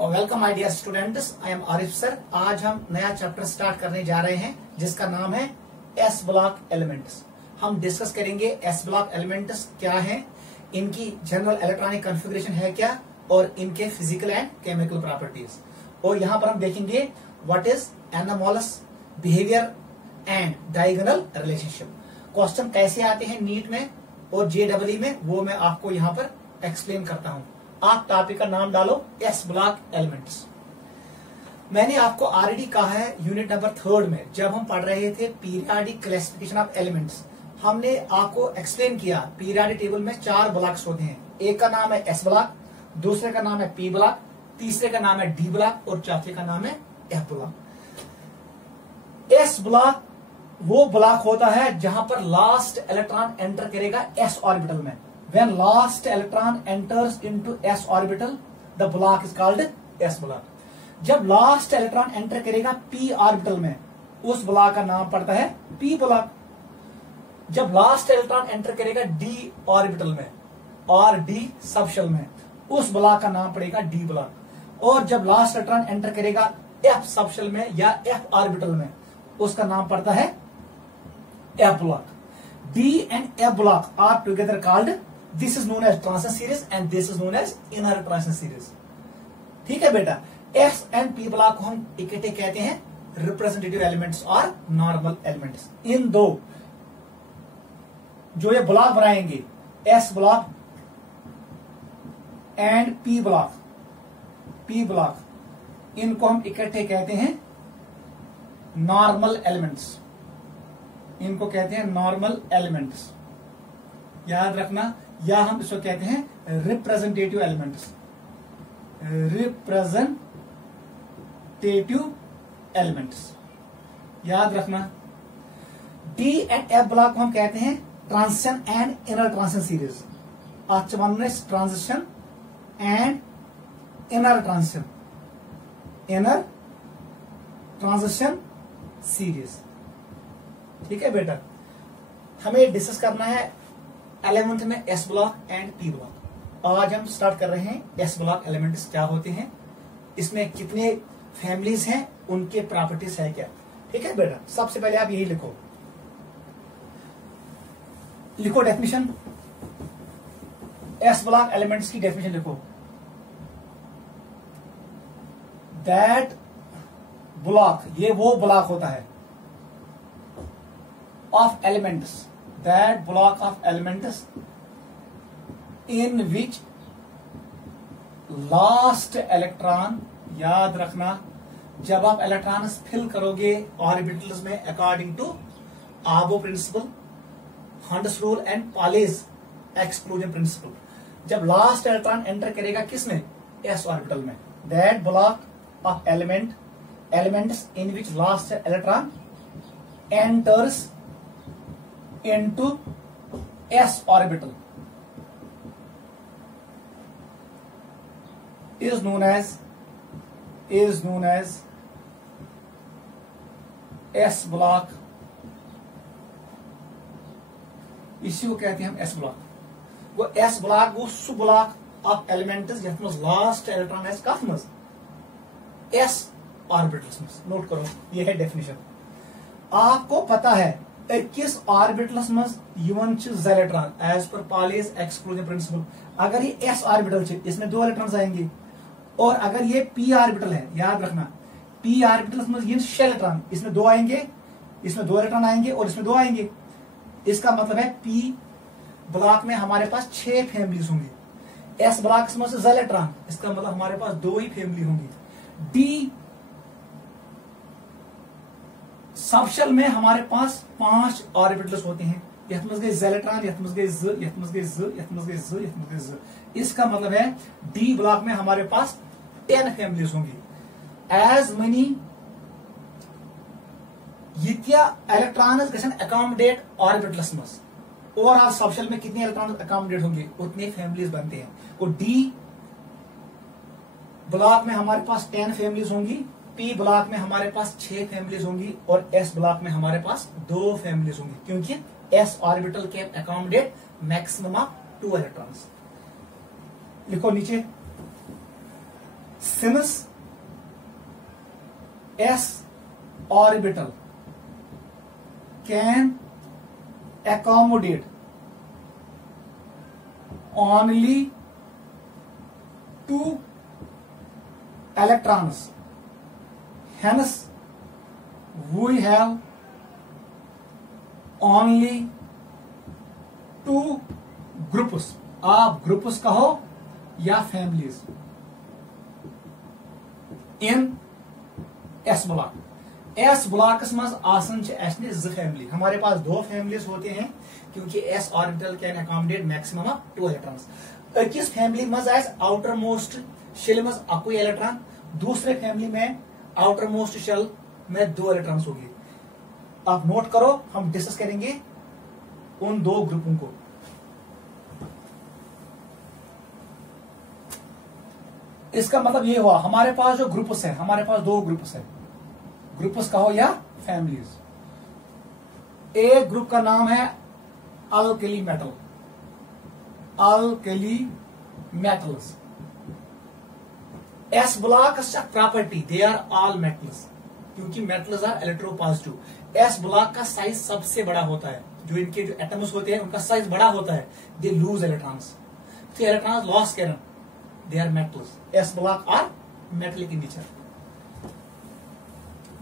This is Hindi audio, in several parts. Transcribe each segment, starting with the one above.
और welcome my dear students, I am Arif sir. आज हम नया चैप्टर स्टार्ट करने जा रहे हैं जिसका नाम है एस ब्लॉक एलिमेंट्स। हम डिस्कस करेंगे एस ब्लॉक एलिमेंट्स क्या हैं, इनकी जनरल इलेक्ट्रॉनिक कॉन्फ़िगरेशन है क्या और इनके फिजिकल एंड केमिकल प्रॉपर्टीज। और यहाँ पर हम देखेंगे what is anomalous behaviour and diagonal relationship. Question कैसे आते हैं नीट में और जेडब्ल्यू में, वो मैं आपको यहाँ पर एक्सप्लेन करता हूँ। आप टॉपिक का नाम डालो एस ब्लॉक एलिमेंट्स। मैंने आपको ऑलरेडी कहा है यूनिट नंबर 3 में जब हम पढ़ रहे थे पीरियाडिक क्लासिफिकेशन ऑफ एलिमेंट्स, हमने आपको एक्सप्लेन किया पीरियाडिक टेबल में 4 ब्लॉक्स होते हैं। एक का नाम है एस ब्लॉक, दूसरे का नाम है पी ब्लॉक, तीसरे का नाम है डी ब्लॉक और चौथे का नाम है एफ ब्लॉक। एस ब्लॉक वो ब्लॉक होता है जहां पर लास्ट इलेक्ट्रॉन एंटर करेगा एस ऑर्बिटल में। When last electron enters into s orbital, the block is called s block. जब लास्ट इलेक्ट्रॉन एंटर करेगा p ऑर्बिटल में, उस ब्लॉक का नाम पड़ता है p ब्लॉक। जब लास्ट इलेक्ट्रॉन एंटर करेगा d ऑर्बिटल में और d सबशेल में, उस ब्लॉक का नाम पड़ेगा d ब्लॉक। और जब लास्ट इलेक्ट्रॉन एंटर करेगा f सबशेल में या f ऑर्बिटल में, उसका नाम पड़ता है f block. d and f block are together called, this is known as transition series and this is known as inner transition series। ठीक है बेटा, S and P ब्लॉक को हम इकट्ठे कहते हैं रिप्रेजेंटेटिव एलिमेंट्स और नॉर्मल एलिमेंट्स। इन दो जो ये ब्लॉक बनाएंगे S block and P block, इनको हम इकट्ठे कहते हैं नॉर्मल एलिमेंट्स। इनको कहते हैं नॉर्मल एलिमेंट्स, याद रखना। या हम इसको कहते हैं रिप्रेजेंटेटिव एलिमेंट्स। याद रखना। डी एंड एफ ब्लॉक को हम कहते हैं transition and inner transition series. आज transition and inner transition series. ठीक है बेटा, हमें डिस्कस करना है 11th में S block and P block. आज हम स्टार्ट कर रहे हैं एस ब्लॉक एलिमेंट्स क्या होते हैं, इसमें कितने फैमिलीज हैं, उनके प्रॉपर्टीज है क्या। ठीक है बेटा, सबसे पहले आप यही लिखो डेफिनेशन। एस ब्लॉक एलिमेंट्स की डेफिनेशन लिखो। दैट ब्लॉक, ये वो ब्लॉक होता है of elements, that block of elements in which last electron, याद रखना, जब आप इलेक्ट्रॉन फिल करोगे ऑर्बिटल्स में according to Aufbau principle, Hund's rule and Pauli's exclusion principle, जब लास्ट इलेक्ट्रॉन एंटर करेगा किसमें, एस ऑर्बिटल में, that block of elements in which last electron enters into s orbital is known as s block। इसी को कहते हैं हम s ब्लॉक। वो s ब्लॉक वो सु ब्लॉक ऑफ एलिमेंट्स यथ मज लास्ट इलेक्ट्रॉन एस कथ मज s ऑर्बिटल्स में। नोट करो, ये है डेफिनेशन। आपको पता है किस ऑर्बिटल्स में इलेक्ट्रॉन एज पर पॉलीज एक्सक्लूजन प्रिंसिपल। अगर ये एस ऑर्बिटल है, इसमें 2 इलेक्ट्रॉन्स आएंगे, और अगर ये पी ऑर्बिटल है, याद रखना, पी ऑर्बिटल में शेल इलेक्ट्रॉन, इसमें 2 आएंगे, इसमें 2 इलेक्ट्रॉन आएंगे और इसमें 2 आएंगे। इसका मतलब है पी ब्लॉक में हमारे पास 6 फैमिलीज होंगी। एस ब्लॉक में से इलेक्ट्रॉन, इसका मतलब हमारे पास 2 ही फैमिली होंगी। डी सबशेल में हमारे पास 5 ऑर्बिटल्स होते हैं। यथ मज गए इलेक्ट्रॉन, यथ मज गए ज, यथ मज गए ज, यथ मज गए ज, यथ मज गए ज। इसका मतलब है डी ब्लॉक में हमारे पास 10 फैमिलीज होंगी। एज मनी यित्या इलेक्ट्रॉन्स गसन अकोमोडेट ऑर्बिटल्स में, ओवरऑल सबशेल में कितने इलेक्ट्रॉन अकोमोडेट होंगे, उतने फैमिलीज बनते हैं। और डी ब्लॉक में हमारे पास 10 फैमिलीज होंगी, पी ब्लॉक में हमारे पास 6 फैमिलीज होंगी और एस ब्लॉक में हमारे पास 2 फैमिलीज होंगी, क्योंकि S orbital can accommodate maximum of 2 electrons. लिखो नीचे, since s orbital can accommodate only 2 electrons, hence we have only 2 groups. आप ग्रुप्स कहो या families in S block. S blocks मज आसन ज फैमिली, हमारे पास 2 फैमिलीज होते हैं क्योंकि S orbital can accommodate maximum of 2 electrons. अकिस फैमिली मज आउटर मोस्ट शेल मज अकु इलेक्ट्रॉन, दूसरे फैमिली में आउटर मोस्ट शेल में 2 इलेक्ट्रॉन्स होंगे। आप नोट करो, हम डिस्कस करेंगे उन 2 ग्रुपों को। इसका मतलब ये हुआ हमारे पास जो ग्रुप्स है, हमारे पास 2 ग्रुप्स है, ग्रुप्स कहो या फैमिलीज। एक ग्रुप का नाम है alkali metal, alkali metals. S block property they are all metals, क्योंकि metals are electropositive. S block का साइज सबसे बड़ा होता है, जो इनके जो एटम्स होते हैं उनका साइज बड़ा होता है। दे लूज इलेक्ट्रॉन्स, तो इलेक्ट्रॉन्स लॉस करें, they are metals. S block are metallic in nature.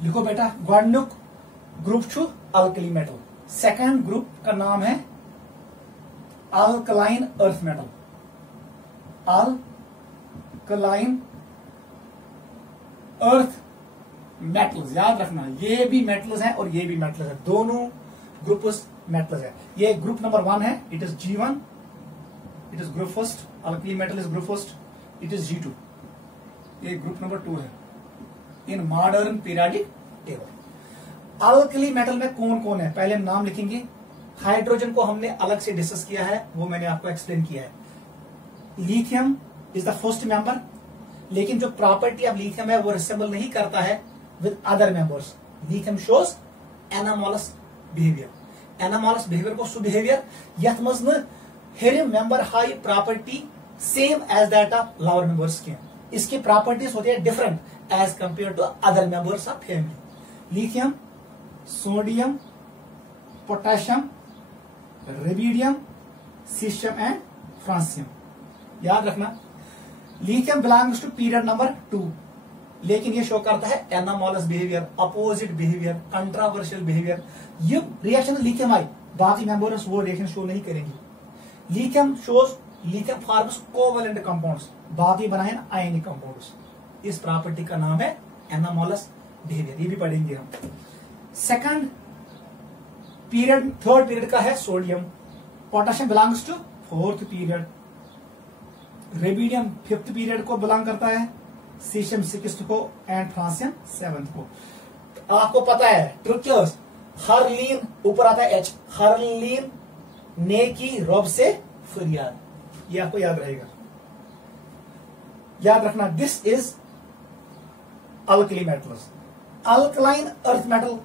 लिखो बेटा, गोडनुक ग्रुप छु अल्कली मेटल। सेकंड ग्रुप का नाम है alkaline earth metal, alkaline earth metals. याद रखना, ये भी मेटल्स हैं और ये भी मेटल्स है, दोनों ग्रुप्स मेटल्स है। ये ग्रुप नंबर 1 है, it is G1, it is group first. Alkali metal is group first, it is G2। ये ग्रुप नंबर 2 है in modern periodic table. Alkali metal में कौन कौन है, पहले हम नाम लिखेंगे। हाइड्रोजन को हमने अलग से डिस्कस किया है, वो मैंने आपको एक्सप्लेन किया है। Lithium is the first member, लेकिन जो प्रॉपर्टी ऑफ लिथियम है वो रिसेंबल नहीं करता है with other members. Lithium shows anomalous behaviour. Anomalous behaviour को बिहेवियर यथ मज न हेरिम member high property same as that of lower members के। इसकी प्रॉपर्टीज होती है different as compare to other members of family. Lithium, sodium, potassium, rubidium, caesium and francium. याद रखना, lithium belongs to period number 2, लेकिन ये शो करता है anomalous behaviour, opposite behaviour, controversial behaviour. ये रिएक्शन लिथियम आई, बाकी मेंबर्स वो रिएक्शन शो नहीं करेंगे। Lithium shows lithium forms covalent compounds, बाकी बनाए आयनिक कंपाउंड्स। इस प्रॉपर्टी का नाम है एनामोलस बिहेवियर, ये भी पढ़ेंगे हम। सेकंड पीरियड, थर्ड पीरियड का है sodium. Potassium belongs to 4th period. Rubidium 5th period को बिलोंग करता है, सीशियम 6th को एंड फ्रांसियम 7th को। आपको पता है ट्रिक्स, हरलीन ऊपर आता है H, हरलीन ने की रब से फरियाद, ये आपको याद रहेगा। याद रखना, this is alkali metals. Alkaline earth metal,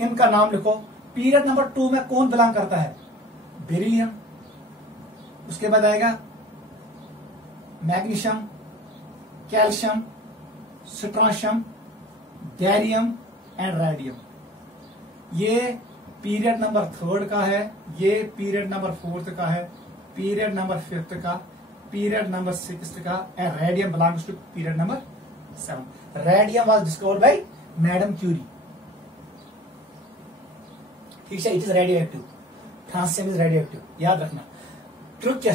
इनका नाम लिखो। पीरियड नंबर 2 में कौन बिलोंग करता है, बेरिलियम, उसके बाद आएगा magnesium, calcium, strontium, barium and radium. ये पीरियड नंबर 3 का है, ये पीरियड नंबर 4th का है, पीरियड नंबर 5th का, पीरियड नंबर 6th का, and radium belongs to period number 7। Radium was discovered by madam Curie. ठीक है, it is radio active, francium is radio active. याद रखना, ट्रुक क्या,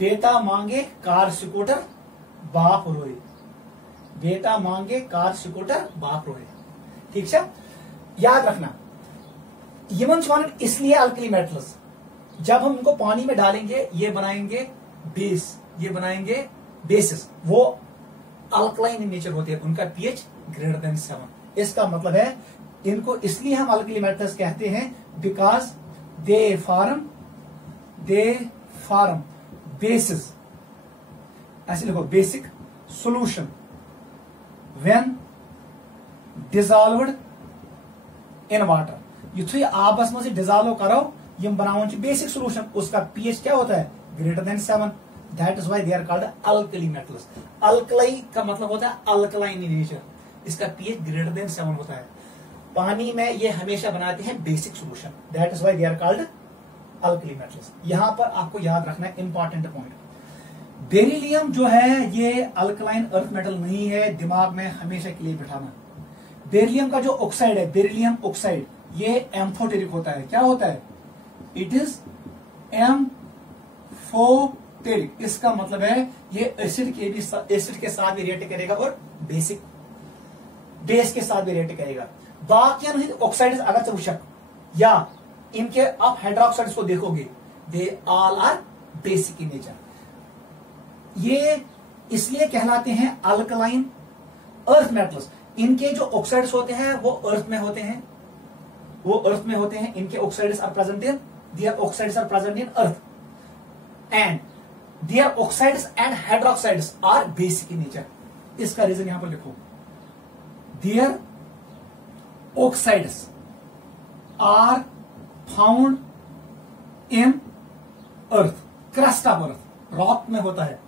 बेटा मांगे कार स्कूटर बाप रोए, बेटा मांगे कार स्कूटर बाप रोए। ठीक है, याद रखना, यमन वन इसलिए अल्कली मेटल्स, जब हम उनको पानी में डालेंगे ये बनाएंगे बेस, ये बनाएंगे बेसिस, वो अल्कलाइन इन नेचर होते हैं, उनका पीएच ग्रेटर देन 7। इसका मतलब है इनको इसलिए हम अल्कली मेटल्स कहते हैं बिकॉज दे फॉर्म बेसिस। ऐसे लिखो, basic solution when dissolved in water. युथु आबस में डिजॉल्व करो यम बनावन बेसिक सोल्यूशन, उसका पीएच क्या होता है, greater than 7। That is why they are called alkali metals. Alkali का मतलब होता है अल्कलाइन इन नेचर, इसका पीएच ग्रेटर देन 7 होता है। पानी में ये हमेशा बनाते हैं basic solution, that is why they are called alkali metals. यहां पर आपको याद रखना है इंपॉर्टेंट पॉइंट, बेरिलियम जो है ये अल्कलाइन अर्थ मेटल नहीं है, दिमाग में हमेशा के लिए बिठाना। बेरिलियम का जो ऑक्साइड है, बेरिलियम ऑक्साइड, ये एम्फोटेरिक होता है। क्या होता है? It is amphoteric. इसका मतलब है ये एसिड के साथ भी रिएक्ट करेगा और बेस के साथ भी रिएक्ट करेगा। बाकी ऑक्साइड अगर चूषक या इनके आप हाइड्रोक्साइड्स को देखोगे, they all are basic in nature. ये इसलिए कहलाते हैं अल्कलाइन अर्थ मेटल्स। इनके जो ऑक्साइड्स होते हैं वो अर्थ में होते हैं, इनके oxides are present in, there oxides are present in earth, and their oxides and hydroxides are basic in nature. इसका रीजन यहां पर लिखो, their oxides are found in earth, crust of earth, rock में होता है।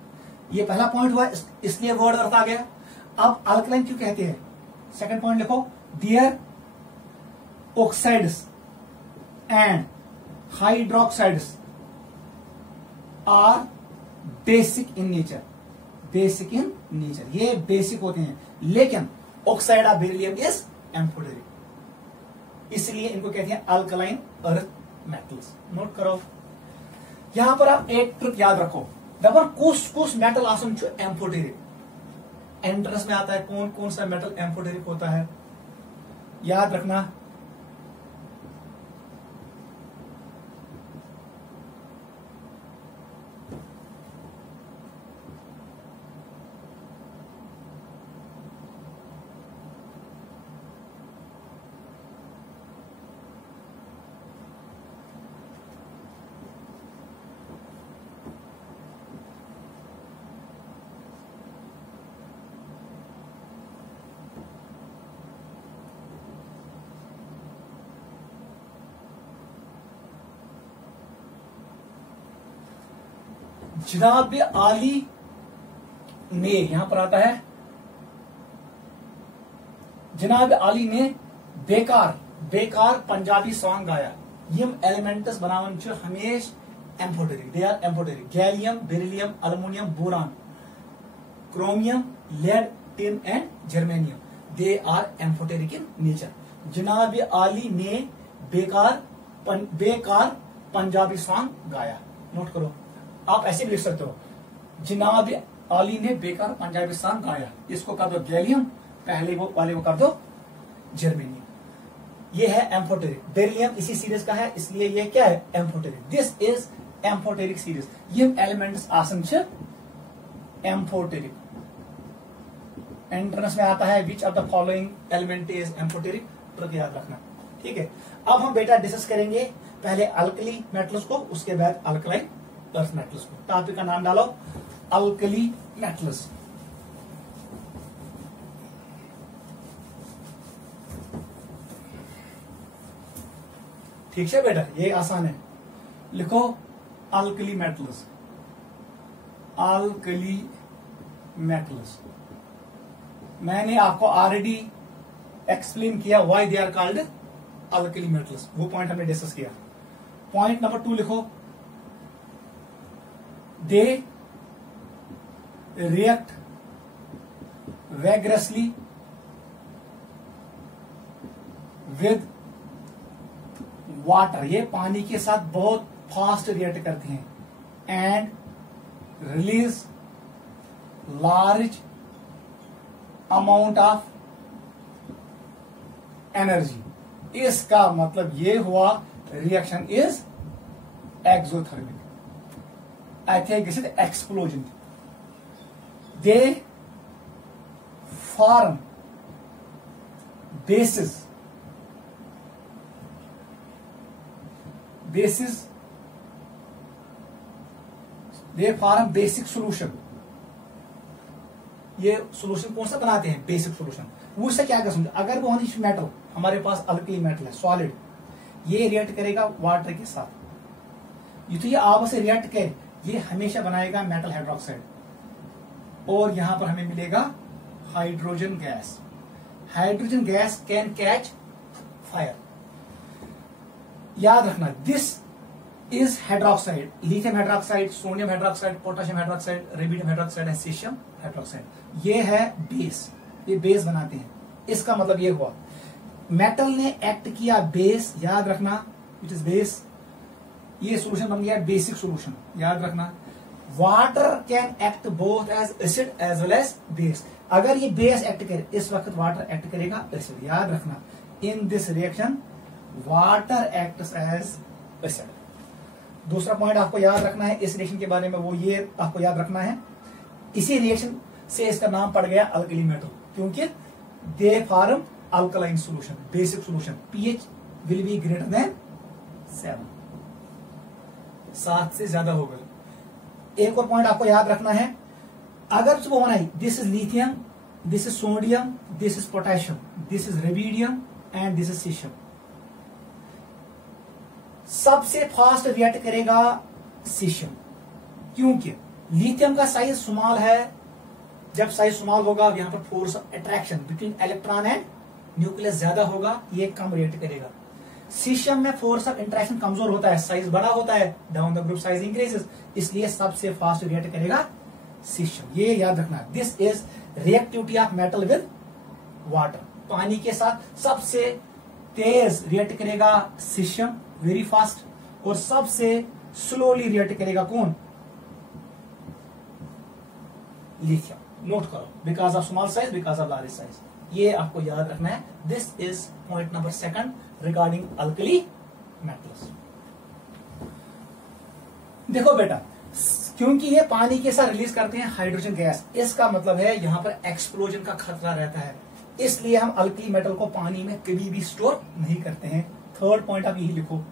ये पहला पॉइंट हुआ, इसलिए वर्ड अर्थ आ गया। अब अल्कलाइन क्यों कहते हैं? सेकंड पॉइंट लिखो, their oxides and hydroxides are basic in nature, basic in nature, ये बेसिक होते हैं, लेकिन oxide of beryllium is amphoteric, इसलिए इनको कहते हैं अल्कलाइन अर्थ मेटल्स। नोट करो, यहां पर आप एक ट्रिक याद रखो, दबर कुछ मेटल आसन जो एम्फोटेरिक, एंट्रेंस में आता है कौन कौन सा मेटल एम्फोटेरिक होता है, याद रखना। जनाब आली ने, यहां पर आता है जनाब आली ने बेकार पंजाबी सॉन्ग गाया। यम एलिमेंट्स बनावन छ हमेश amphoteric, they are amphoteric. Gallium, beryllium, aluminium, boron, chromium, lead, tin and germanium, they are amphoteric in nature. जनाब आली ने बेकार पंजाबी सॉन्ग गाया। नोट करो, आप ऐसे भी लिख सकते हो, जनाब आली ने बेकार पंजाबी सॉन्ग गाया, इसको कर दो गैलियम, पहले वो वाले को कर दो जर्मेनियम। ये है एम्फोटेरिक। बेरिलियम इसी सीरीज का है, इसलिए ये क्या है? Amphoteric. This is amphoteric series. ये एलिमेंट्स आसन छ एम्फोटेरिक। एंट्रेंस में आता है which of the following element is amphoteric, trick याद रखना। ठीक है, अब हम बेटा डिस्कस करेंगे पहले अल्कली मेटल्स को, उसके बाद अल्कलाइन अर्थ मेटल्स को। टॉपिक का नाम डालो अल्कली मेटल्स। ठीक है बेटा, ये आसान है। लिखो अल्कली मेटल्स, अल्कली मेटल्स। मैंने आपको ऑलरेडी एक्सप्लेन किया why they are called alkali metals, वो पॉइंट हमने डिस्कस किया। पॉइंट नंबर 2 लिखो, they react vigorously with water, ये पानी के साथ बहुत फास्ट रिएक्ट करते हैं, and release large amount of energy. इसका मतलब ये हुआ reaction is exothermic. I think this is explosion. They form bases they form basic solution. ये सोल्यूशन कौन सा बनाते हैं? Basic solution. वो उससे क्या कर समझो, अगर वो मेटल हमारे पास अल्कली मेटल है सॉलिड, ये रिएक्ट करेगा वाटर के साथ, ये तो ये आग से रिएक्ट करे ये हमेशा बनाएगा मेटल हाइड्रोक्साइड, और यहां पर हमें मिलेगा hydrogen gas. Hydrogen gas can catch fire. याद रखना, this is hydroxide, lithium hydroxide, sodium hydroxide, potassium hydroxide, rubidium hydroxide and caesium hydroxide. ये है बेस, ये बेस बनाते हैं। इसका मतलब ये हुआ मेटल ने एक्ट किया बेस, याद रखना, विच इज बेस। ये सोल्यूशन बन गया बेसिक सोल्यूशन, याद रखना। Water can act both as acid as well as base. अगर ये बेस एक्ट करे, इस वक्त वाटर एक्ट करेगा एसिड, याद रखना। In this reaction water acts as acid. दूसरा पॉइंट आपको याद रखना है इस रिएक्शन के बारे में, वो ये आपको याद रखना है, इसी रिएक्शन से इसका नाम पड़ गया अल्कली मेटल, क्योंकि they form alkaline solution, basic solution. PH will be greater than 7 से ज्यादा होगा। एक और पॉइंट आपको याद रखना है, अगर सुबह बनाई this is lithium, this is sodium, this is potassium, this is rubidium and this is caesium, सबसे फास्ट रिएक्ट करेगा सीशियम, क्योंकि लिथियम का साइज स्मॉल है। जब साइज स्मॉल होगा, यहां पर force of attraction between electron and nucleus ज्यादा होगा, ये कम रिएक्ट करेगा। सीशियम में फोर्स ऑफ इंटरेक्शन कमजोर होता है, साइज बड़ा होता है, down the group size increases, इसलिए सबसे फास्ट रिएक्ट करेगा सीशियम। ये याद रखना, this is reactivity of metal with water. पानी के साथ सबसे तेज रिएक्ट करेगा सीशियम, वेरी फास्ट, और सबसे स्लोली रिएक्ट करेगा कौन? लिथियम। नोट करो, because of small size, because of large size, ये आपको याद रखना है। This is point number 2 regarding alkali metals. देखो बेटा, क्योंकि ये पानी के साथ रिलीज करते हैं हाइड्रोजन गैस, इसका मतलब है यहां पर एक्सप्लोजन का खतरा रहता है, इसलिए हम अल्कली मेटल को पानी में कभी भी स्टोर नहीं करते हैं। थर्ड पॉइंट आप यही लिखो,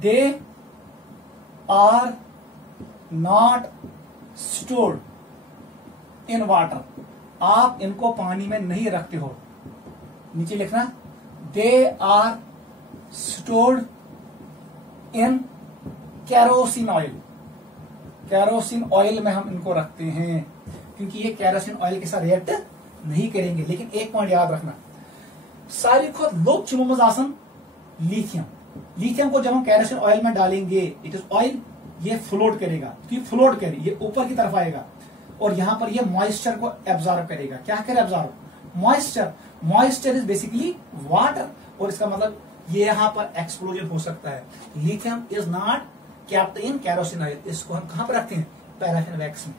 they are not stored in water. आप इनको पानी में नहीं रखते हो, नीचे लिखना, they are stored in kerosene oil. Kerosene oil में हम इनको रखते हैं, क्योंकि ये कैरोसिन ऑयल के साथ रिएक्ट नहीं करेंगे। लेकिन एक पॉइंट याद रखना, सारी खुद लोग चुमुमज आसन लिथियम, लिथियम को जब हम कैरोसिन ऑयल में डालेंगे, इट इज ऑयल, ये फ्लोट करेगा, फ्लोट करे, ये ऊपर की तरफ आएगा, और यहां पर ये मॉइस्चर को एब्जॉर्ब करेगा। क्या करे absorb? Moisture. Moisture is basically water, और इसका मतलब ये यहां पर एक्सप्लोजन हो सकता है। Lithium is not kept in kerosene oil, इसको हम कहां पर रखते हैं? पैराफिन वैक्स में।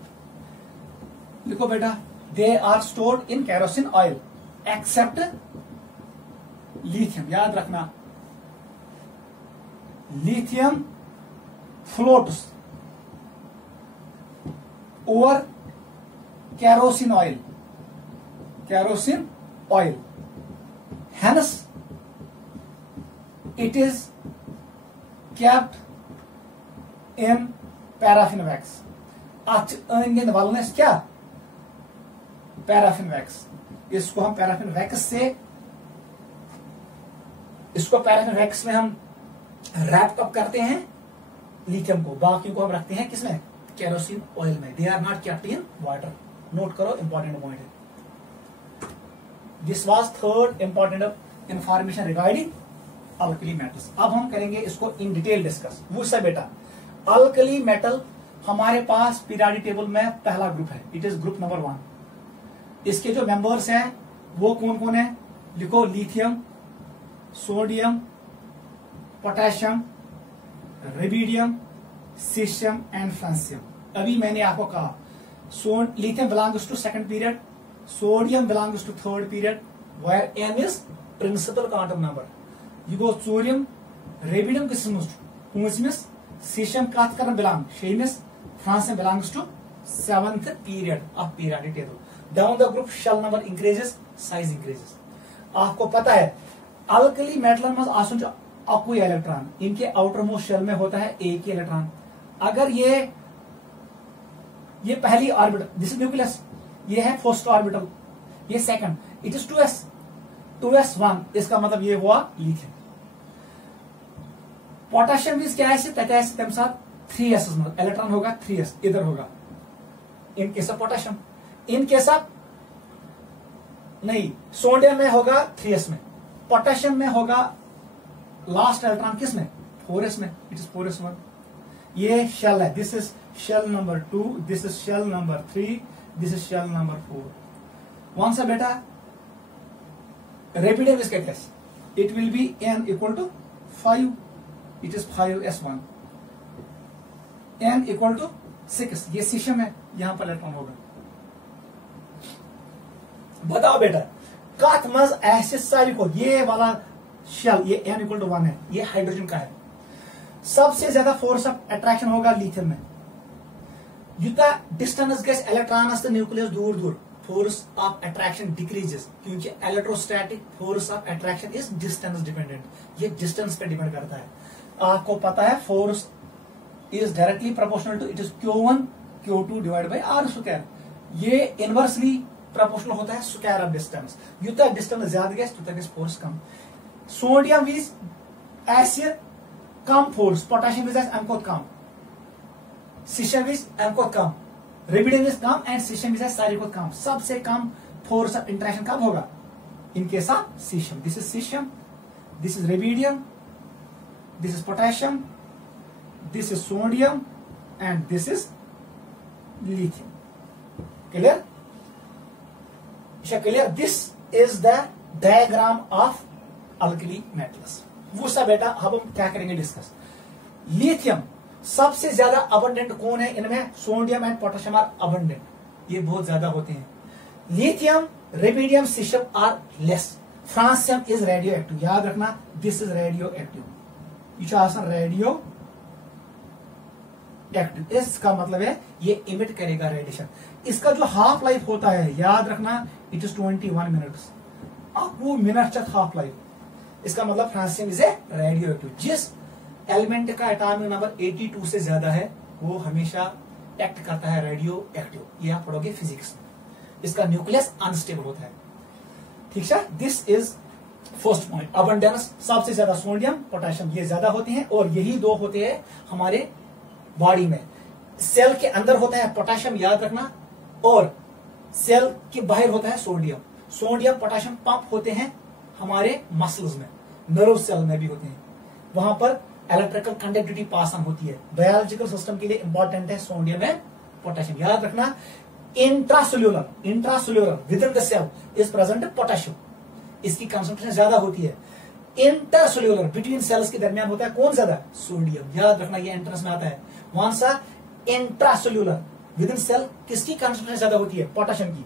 लिखो बेटा, they are stored in kerosene oil except lithium. याद रखना, lithium floats over kerosene oil, kerosene oil, hence it is kept in paraffin wax। अंदर वलनेस क्या? Paraffin wax. इसको हम पैराफिन वैक्स से, इसको पैराफिन वैक्स में हम रैप अप करते हैं लिथियम को, बाकी को हम रखते हैं किसमें? कैरोसिन ऑयल में। They are not kept in water. Note करो, इंपॉर्टेंट पॉइंट है। This was third important information regarding alkali metals. अब हम करेंगे इसको इन डिटेल डिस्कस। मुझसे बेटा, अल्कली मेटल हमारे पास पीरियोडिक टेबल में पहला ग्रुप है, इट इज ग्रुप नंबर 1। इसके जो मेंबर्स हैं वो कौन कौन है? लिखो, lithium, sodium, potassium, rubidium, caesium and francium. अभी मैंने आपको कहा lithium belongs to second period, sodium belongs to third period, where n is principal quantum number. You go sodium, rubidium किसमें? 5th, cesium कात करना belong 6th, francium belongs to 7th period of periodic table. Down the group shell number increases, size increases. आपको पता है अल्कली मेटल में आसुन अक्वी इलेक्ट्रॉन, इनके आउटर मोस्ट शेल में होता है एक ही इलेक्ट्रॉन। अगर ये पहली ऑर्बिटल, दिस इज न्यूक्लियस, ये है फर्स्ट ऑर्बिटल, ये सेकंड, इट इज 2s1, इसका मतलब ये हुआ लिथियम। पोटेशियम इज क्या है? तम साथ 3s इलेक्ट्रॉन होगा 3s इधर होगा in case of potassium. In case of नहीं, सोडियम में होगा 3s में, पोटेशियम में होगा लास्ट इलेक्ट्रॉन किस में 4s में, इट इज 4s1। ये शेल है, this is shell number 2, this is shell number 3, this is shell number 4। कौन सा बेटा रेपिडियम इसका case, it will be n equal to 5, it is 5s1, n equal to 6, ये सीशियम है, यहां पर इलेक्ट्रॉन होगा। बताओ बेटा कत मज ऐसे सारी को ये वाला शेल, ये n इक्वल टू 1 है, ये हाइड्रोजन का है। सबसे ज्यादा फोर्स ऑफ अट्रैक्शन होगा लिथियम में। युता डिस्टेंस गैस इलेक्ट्रॉन तो न्यूक्लियस दूर दूर, फोर्स ऑफ अट्रैक्शन डिक्रीजेस, क्योंकि electrostatic force of attraction is distance dependent, ये डिस्टेंस पे डिपेंड करता है। आपको पता है force is directly proportional to, it is Q1 Q2 divide by R square. ये इनवर्सली प्रोपोर्शनल होता है स्क्वायर ऑफ डिस्टेंस। युता डिस्टेंस ज्यादा गैस तुता गैस फोर्स कम। सोडियम इज ऐसे कम फोर्स, पोटेशियम इज अम कम, सीशियम इज अम कम, रेबिडियम इज कम एंड सीशियम इज सारी को कम। सबसे कम फोर्स ऑफ इंटरेक्शन कब होगा in case of caesium. This is caesium, this is rubidium, this is potassium, this is sodium and this is lithium. Clear? Clear? This is the diagram of alkali metals. वो सब बेटा अब हम क्या करेंगे डिस्कस। लिथियम सबसे ज्यादा अबंडेंट कौन है इनमें, sodium and potassium are abundant, ये बहुत ज्यादा होते हैं। Lithium, rubidium, caesium are less. Francium is radio active, याद रखना दिस इज रेडियो एक्टिव, ये रेडियो एक्टिव, इसका मतलब है ये इमिट करेगा रेडिएशन। इसका जो हाफ लाइफ होता है याद रखना इट इज 21 मिनट्स, वो मिनट हाफ लाइफ। इसका मतलब francium is a radio active. जिस एलिमेंट का एटॉमिक नंबर 82 से ज्यादा है वो हमेशा एक्ट करता है रेडियो एक्टिव, ये आप पढ़ोगे फिजिक्स में। इसका न्यूक्लियस अनस्टेबल होता है, ठीक है। This is first point. Abundance सबसे ज्यादा सोडियम पोटेशियम ये ज्यादा होते हैं, और यही दो होते हैं हमारे बॉडी में। सेल के अंदर होता है पोटेशियम, याद रखना, और सेल के बाहर होता है सोडियम। सोडियम पोटेशियम पंप होते हैं हमारे मसल्स में, नर्व सेल में भी होते हैं, वहां पर इलेक्ट्रिकल कंडक्टिविटी पास ऑन होती है। बायोलॉजिकल सिस्टम के लिए इंपॉर्टेंट है सोडियम एंड पोटेशियम, याद रखना। Intracellular within the cell is present potassium, इसकी कंसंट्रेशन ज्यादा होती है। इंटरसेल्यूलर बिटवीन सेल्स के दरमियान होता है कौन ज्यादा, सोडियम, याद रखना, ये एंट्रेंस में आता है। कौन सा, इंट्रासेल्यूलर विद इन सेल किसकी कंसंट्रेशन ज्यादा होती है, पोटेशियम की,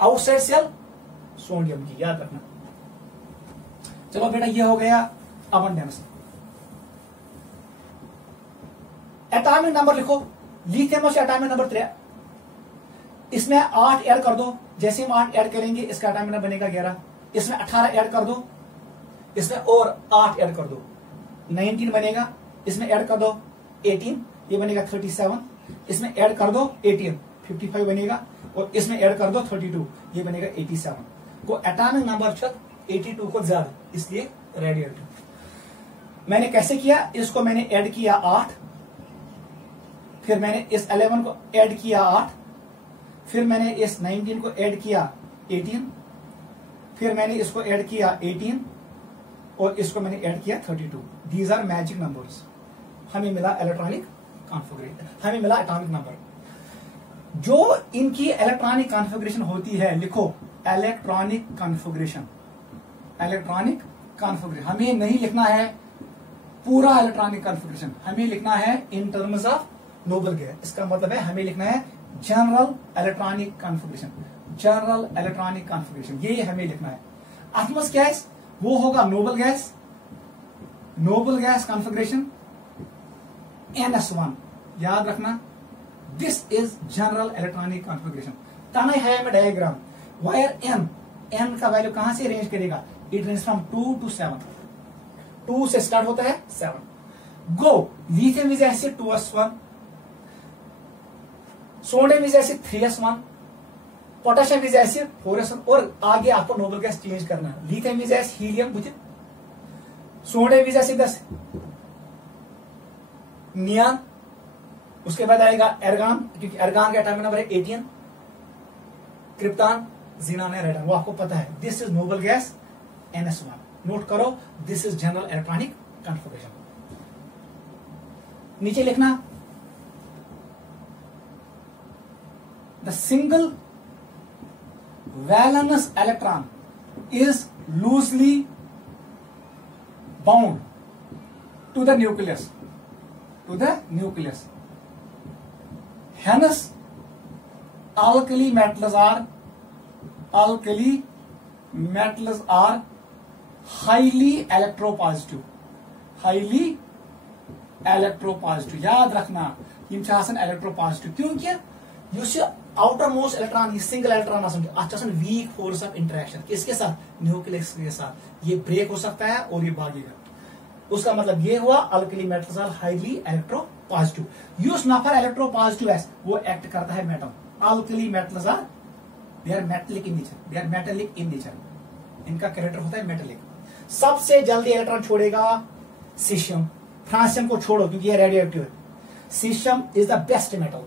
आउटसाइड सेल सोडियम की, याद रखना। चलो बेटा ये हो गया अबंडेंस। एटॉमिक नंबर लिखो, लिथियम से एटॉमिक नंबर 3, इसमें 8 ऐड कर दो, जैसे हम 8 ऐड करेंगे इसका एटॉमिक नंबर बनेगा 11, इसमें 18 ऐड कर दो, इसमें और 8 ऐड कर दो 19 बनेगा, इसमें ऐड कर दो 18 ये बनेगा 37, इसमें ऐड कर दो 18 55 बनेगा, और इसमें ऐड कर दो 32 ये बनेगा 87। को एटॉमिक नंबर 82 को ज्यादा, इसलिए रेडियो एक्टिव। मैंने कैसे किया, इसको मैंने ऐड किया 8, फिर मैंने इस 11 को ऐड किया 8, फिर मैंने इस 19 को ऐड किया 18, फिर मैंने इसको ऐड किया 18, और इसको मैंने ऐड किया 32। These are magic numbers. हमें मिला इलेक्ट्रॉनिक कॉन्फ़िगरेशन, हमें मिला एटॉमिक नंबर। जो इनकी इलेक्ट्रॉनिक कॉन्फ़िगरेशन होती है, लिखो इलेक्ट्रॉनिक कॉन्फ़िगरेशन, इलेक्ट्रॉनिक कॉन्फ़िगरेशन। हमें नहीं लिखना है पूरा इलेक्ट्रॉनिक कॉन्फ़िगरेशन, हमें लिखना है in terms of noble gas. इसका मतलब है हमें लिखना है general electronic configuration, general electronic configuration, ये हमें लिखना है। एटमॉस गैस वो होगा noble gas, noble gas configuration NS1, याद रखना। This is general electronic configuration. ताना है में डायग्राम वायर n का वैल्यू कहां से रेंज करेगा, इट रेंज फ्रॉम 2 to 7, 2 से स्टार्ट होता है 7। गो लिथियम इज ऐसे 2s1, सोडियम इज ऐसे 3s1, पोटेशियम इज ऐसे 4s1, और आगे आपको नोबल गैस चेंज करना है। लिथियम इज ऐसे हीलियम विद, सोडियम इज ऐसे 10 नियॉन, उसके बाद आएगा एर्गान, क्योंकि एर्गान का एटॉमिक नंबर है 18, क्रिप्टॉन, ज़ीनॉन है रेडन, वो आपको पता है। This is noble gas NS1। Note करो, this is general electronic configuration. नीचे लिखना, the single valence electron is loosely bound to the nucleus, hence alkali metals are highly electropositive, याद रखना यम इलेक्ट्रोपॉजिटिव, क्योंकि use outer most electron, single electron आसान वीक फोर्स ऑफ इंटरेक्शन, किसके साथ, न्यूक्लियस के साथ, ये ब्रेक हो सकता है और ये भागेगा। उसका मतलब ये हुआ alkali metals are highly electropositive. यूस नफर इलेक्ट्रोपॉजिटिव है, वो एक्ट करता है metal. Alkali metals are they are metallic in nature, इनका कैरेक्टर होता है मेटेलिक। सबसे जल्दी इलेक्ट्रॉन छोड़ेगा सीशियम, फ्रांसियम को छोड़ो क्योंकि ये रेडियो एक्टिव है। Caesium is the best metal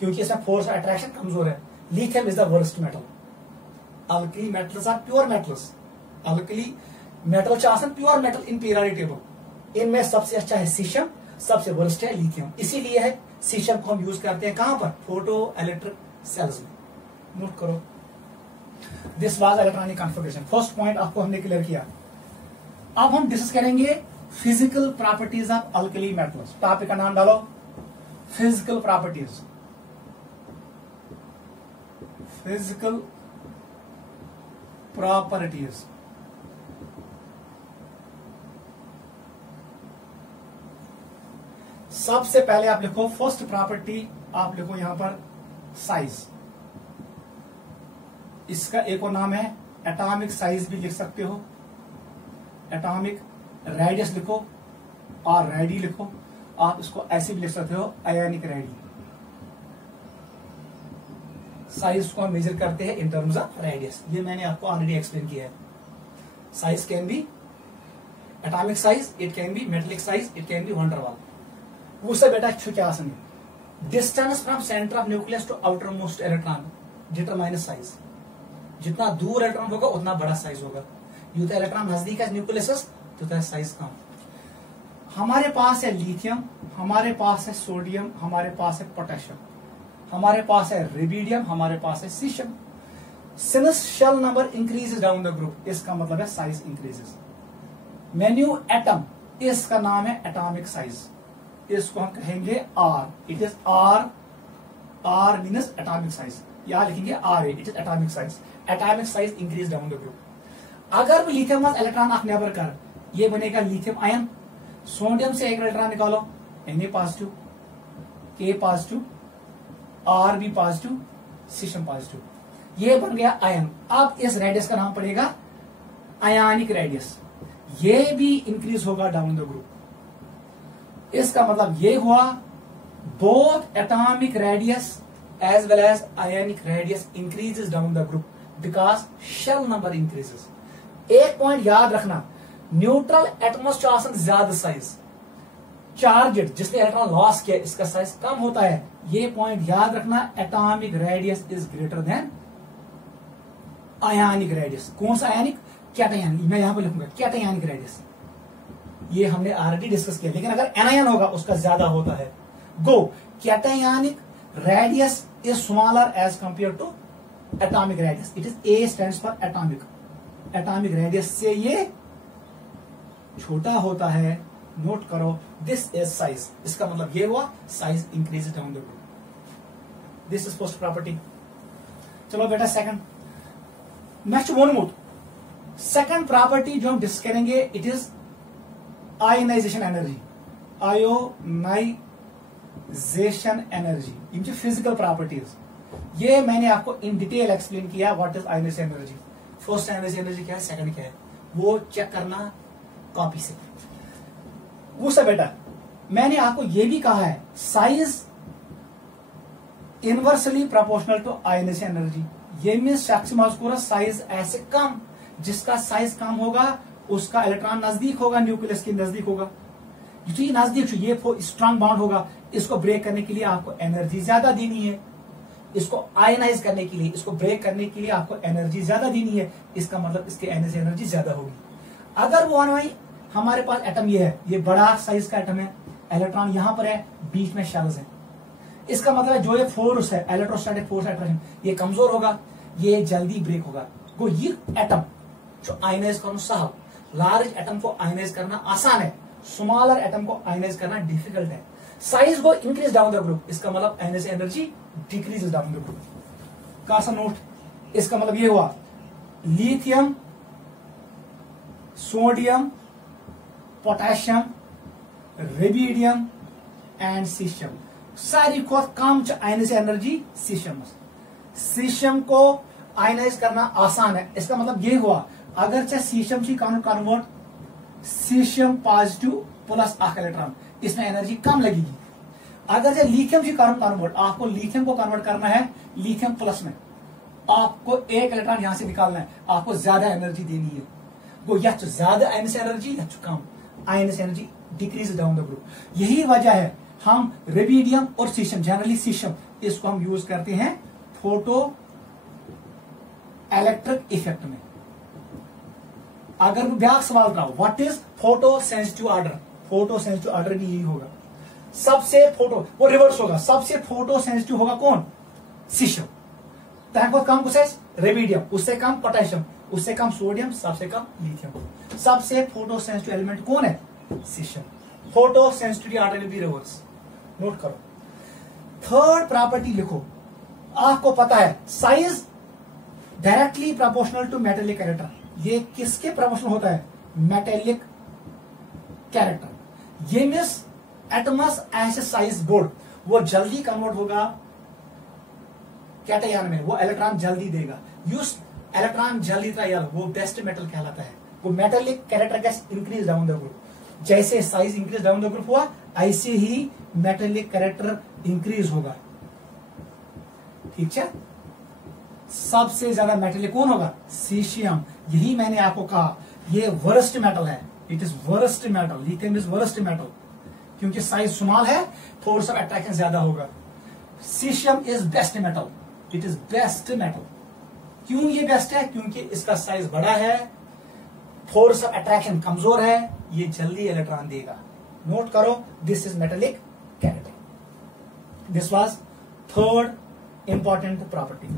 क्योंकि इसका फोर्स अट्रैक्शन कमजोर है। Lithium is the worst metal. Alkali metals are pure metals, alkali metal pure metal in periodic table, इनमें सबसे अच्छा है सीशियम, सबसे वर्स्ट है लिथियम। इसीलिए है सीशियम को हम यूज करते हैं कहां पर, फोटो इलेक्ट्रिक सेल्स में। नोट करो, this was electronic configuration. First point आपको हमने क्लियर किया। अब हम डिस्कस करेंगे physical properties of alkali metals. Topic का नाम डालो, फिजिकल प्रॉपर्टीज। फिजिकल प्रॉपर्टीज, सबसे पहले आप लिखो फर्स्ट प्रॉपर्टी, आप लिखो यहां पर साइज। इसका एक और नाम है एटॉमिक साइज भी लिख सकते हो, एटॉमिक रेडियस लिखो और रेडी लिखो। आप इसको ऐसे भी लिख सकते हो, आयनिक रेडी। साइज को हम मेजर करते हैं इन टर्म्स ऑफ रेडियस, ये मैंने आपको ऑलरेडी एक्सप्लेन किया है। Size can be atomic size, it can be metallic size, it can be van der Waals. उससे बेटा क्या आसान है, distance from centre of nucleus to outermost electron determines size. जितना दूर इलेक्ट्रॉन होगा उतना बड़ा साइज होगा। यूं इलेक्ट्रॉन नजदीक है न्यूक्लियस तो साइज कम। हमारे पास है लिथियम, हमारे पास है सोडियम, हमारे पास है पोटेशियम, हमारे पास है रिबीडियम, हमारे पास है caesium. Since shell number increases down the group, इसका मतलब है साइज इंक्रीजेस। मेन्यू एटम, इसका नाम है एटॉमिक साइज, इसको हम कहेंगे R. It is R, R means atomic size. यहां लिखेंगे R A, it is atomic size. Atomic size increase down the group. अगर भी लिथियम इलेक्ट्रॉन ऑफ नेबर कर, ये बनेगा लिथियम आयन। सोडियम से एक इलेक्ट्रॉन निकालो, Na positive, K positive, R भी पॉजिटिव, सीशियम पॉजिटिव, ये बन गया आयन। अब इस रेडियस का नाम पड़ेगा आयनिक रेडियस। ये भी इंक्रीज होगा डाउन द ग्रुप। इसका मतलब ये हुआ both atomic radius as well as ionic radius increases down the group because shell number increases. एक पॉइंट याद रखना, न्यूट्रल एटमोस्फेयर ज्यादा साइज, चार्जेड जिसने इलेक्ट्रॉन लॉस किया इसका साइज कम होता है। ये पॉइंट याद रखना, atomic radius is greater than ionic radius. कौन सा आयनिक, कैटायनिक, मैं यहां पर लिखूंगा कैटायनिक रेडियस। ये हमने ऑलरेडी डिस्कस किया, लेकिन अगर एनायन होगा उसका ज्यादा होता है। गो, cationic radius is smaller as compare to atomic radius. It is a stands for atomic, atomic radius से ये छोटा होता है। नोट करो, दिस इज साइज। इसका मतलब ये हुआ size increase down the group. This is first property. चलो बेटा second, next one more second property जो हम डिस्कस करेंगे, it is ionization energy. Ionization energy, इनकी फिजिकल प्रॉपर्टीज, ये मैंने आपको इन डिटेल एक्सप्लेन किया। What is ionization energy, first ionization energy क्या है, सेकंड क्या है, वो चेक करना कॉपी से। वो सब बेटा मैंने आपको ये भी कहा है, size inversely proportional to ionization energy. ये मीन्स साइज ऐसे कम, जिसका साइज कम होगा उसका इलेक्ट्रॉन नजदीक होगा, न्यूक्लियस के नजदीक होगा। ये नजदीक ये स्ट्रांग बॉन्ड होगा, इसको ब्रेक करने के लिए आपको एनर्जी ज्यादा देनी है, इसको आयनाइज करने के लिए, इसको ब्रेक करने के लिए आपको एनर्जी ज्यादा देनी है, इसका मतलब इसके एनर्जी ज्यादा होगी। अगर वो भाई हमारे पास एटम ये है, ये बड़ा साइज का एटम है, इलेक्ट्रॉन यहां पर है, बीच में शेल्स है, इसका मतलब है जो ये फोर्स है, इलेक्ट्रोस्टैटिक फोर्स अट्रैक्शन, ये कमजोर होगा, ये जल्दी ब्रेक होगा। वो ये एटम जो आयनाइज करना साहब, लार्ज एटम को आयनाइज करना आसान है, स्मॉलर एटम को आयनाइज करना डिफिकल्ट है। साइज को इंक्रीज डाउन द ग्रुप, इसका मतलब energy decrease down the group. का सा नोट, इसका मतलब ये हुआ lithium, sodium, potassium, rubidium and caesium, सारी को कम आयनाइज एनर्जी सीशियम। सीशियम को आयनाइज करना आसान है, इसका मतलब ये हुआ अगर चाहे सीशियम से कन्वर्ट, सीशियम पॉजिटिव प्लस आख इलेक्ट्रॉन, इसमें एनर्जी कम लगेगी। अगर चाहे लिथियम से कन्वर्ट, आपको लिथियम को कन्वर्ट करना है लिथियम प्लस में, आपको एक इलेक्ट्रॉन यहां से निकालना है, आपको ज्यादा एनर्जी देनी है। वो या तो ज्यादा आयनिस एनर्जी या तो कम ionise energy, decrease down the group. यही वजह है हम रेबिडियम और सीशियम, जनरली सीशियम, इसको हम यूज करते हैं फोटो इलेक्ट्रिक इफेक्ट में। अगर ब्याक सवाल कराओ what is photo sensitive order, photo sensitive order भी यही होगा, सबसे फोटो, वो रिवर्स होगा, सबसे फोटो सेंसिटिव होगा कौन, सीशियम, बहुत कम प्रोसेस रेबिडियम, उससे कम पोटेशियम, उससे कम सोडियम, सबसे कम लिथियम। सबसे फोटो सेंसिटिव एलिमेंट कौन है, caesium. Photo sensitivity order will be reverse, note करो। थर्ड प्रॉपर्टी लिखो, आपको पता है size directly proportional to metallic character, ये किसके प्रोपोर्शनल होता है, मेटेलिक कैरेक्टर। ये मींस एटमस ऐसे साइज बोर्ड, वो जल्दी कन्वर्ट होगा कैटायन में, वो इलेक्ट्रॉन जल्दी देगा, यूज इलेक्ट्रॉन जल्दी ट्रायल, वो बेस्ट मेटल कहलाता है। वो मेटेलिक कैरेक्टर गैस इंक्रीज डाउन द ग्रुप, जैसे size increase down the group हुआ ऐसे ही मेटेलिक कैरेक्टर इंक्रीज होगा, ठीक है। सबसे ज्यादा मेटेलिक कौन होगा, सीशियम। यही मैंने आपको कहा ये वर्स्ट मेटल है, it is worst metal, lithium is worst metal, क्योंकि साइज स्मॉल है, फोर्स ऑफ अट्रैक्शन ज्यादा होगा। Caesium is best metal, it is best metal. क्यों ये बेस्ट है, क्योंकि इसका साइज बड़ा है, फोर्स ऑफ अट्रैक्शन कमजोर है, ये जल्दी इलेक्ट्रॉन देगा। नोट करो, this is metallic character. This was third important property.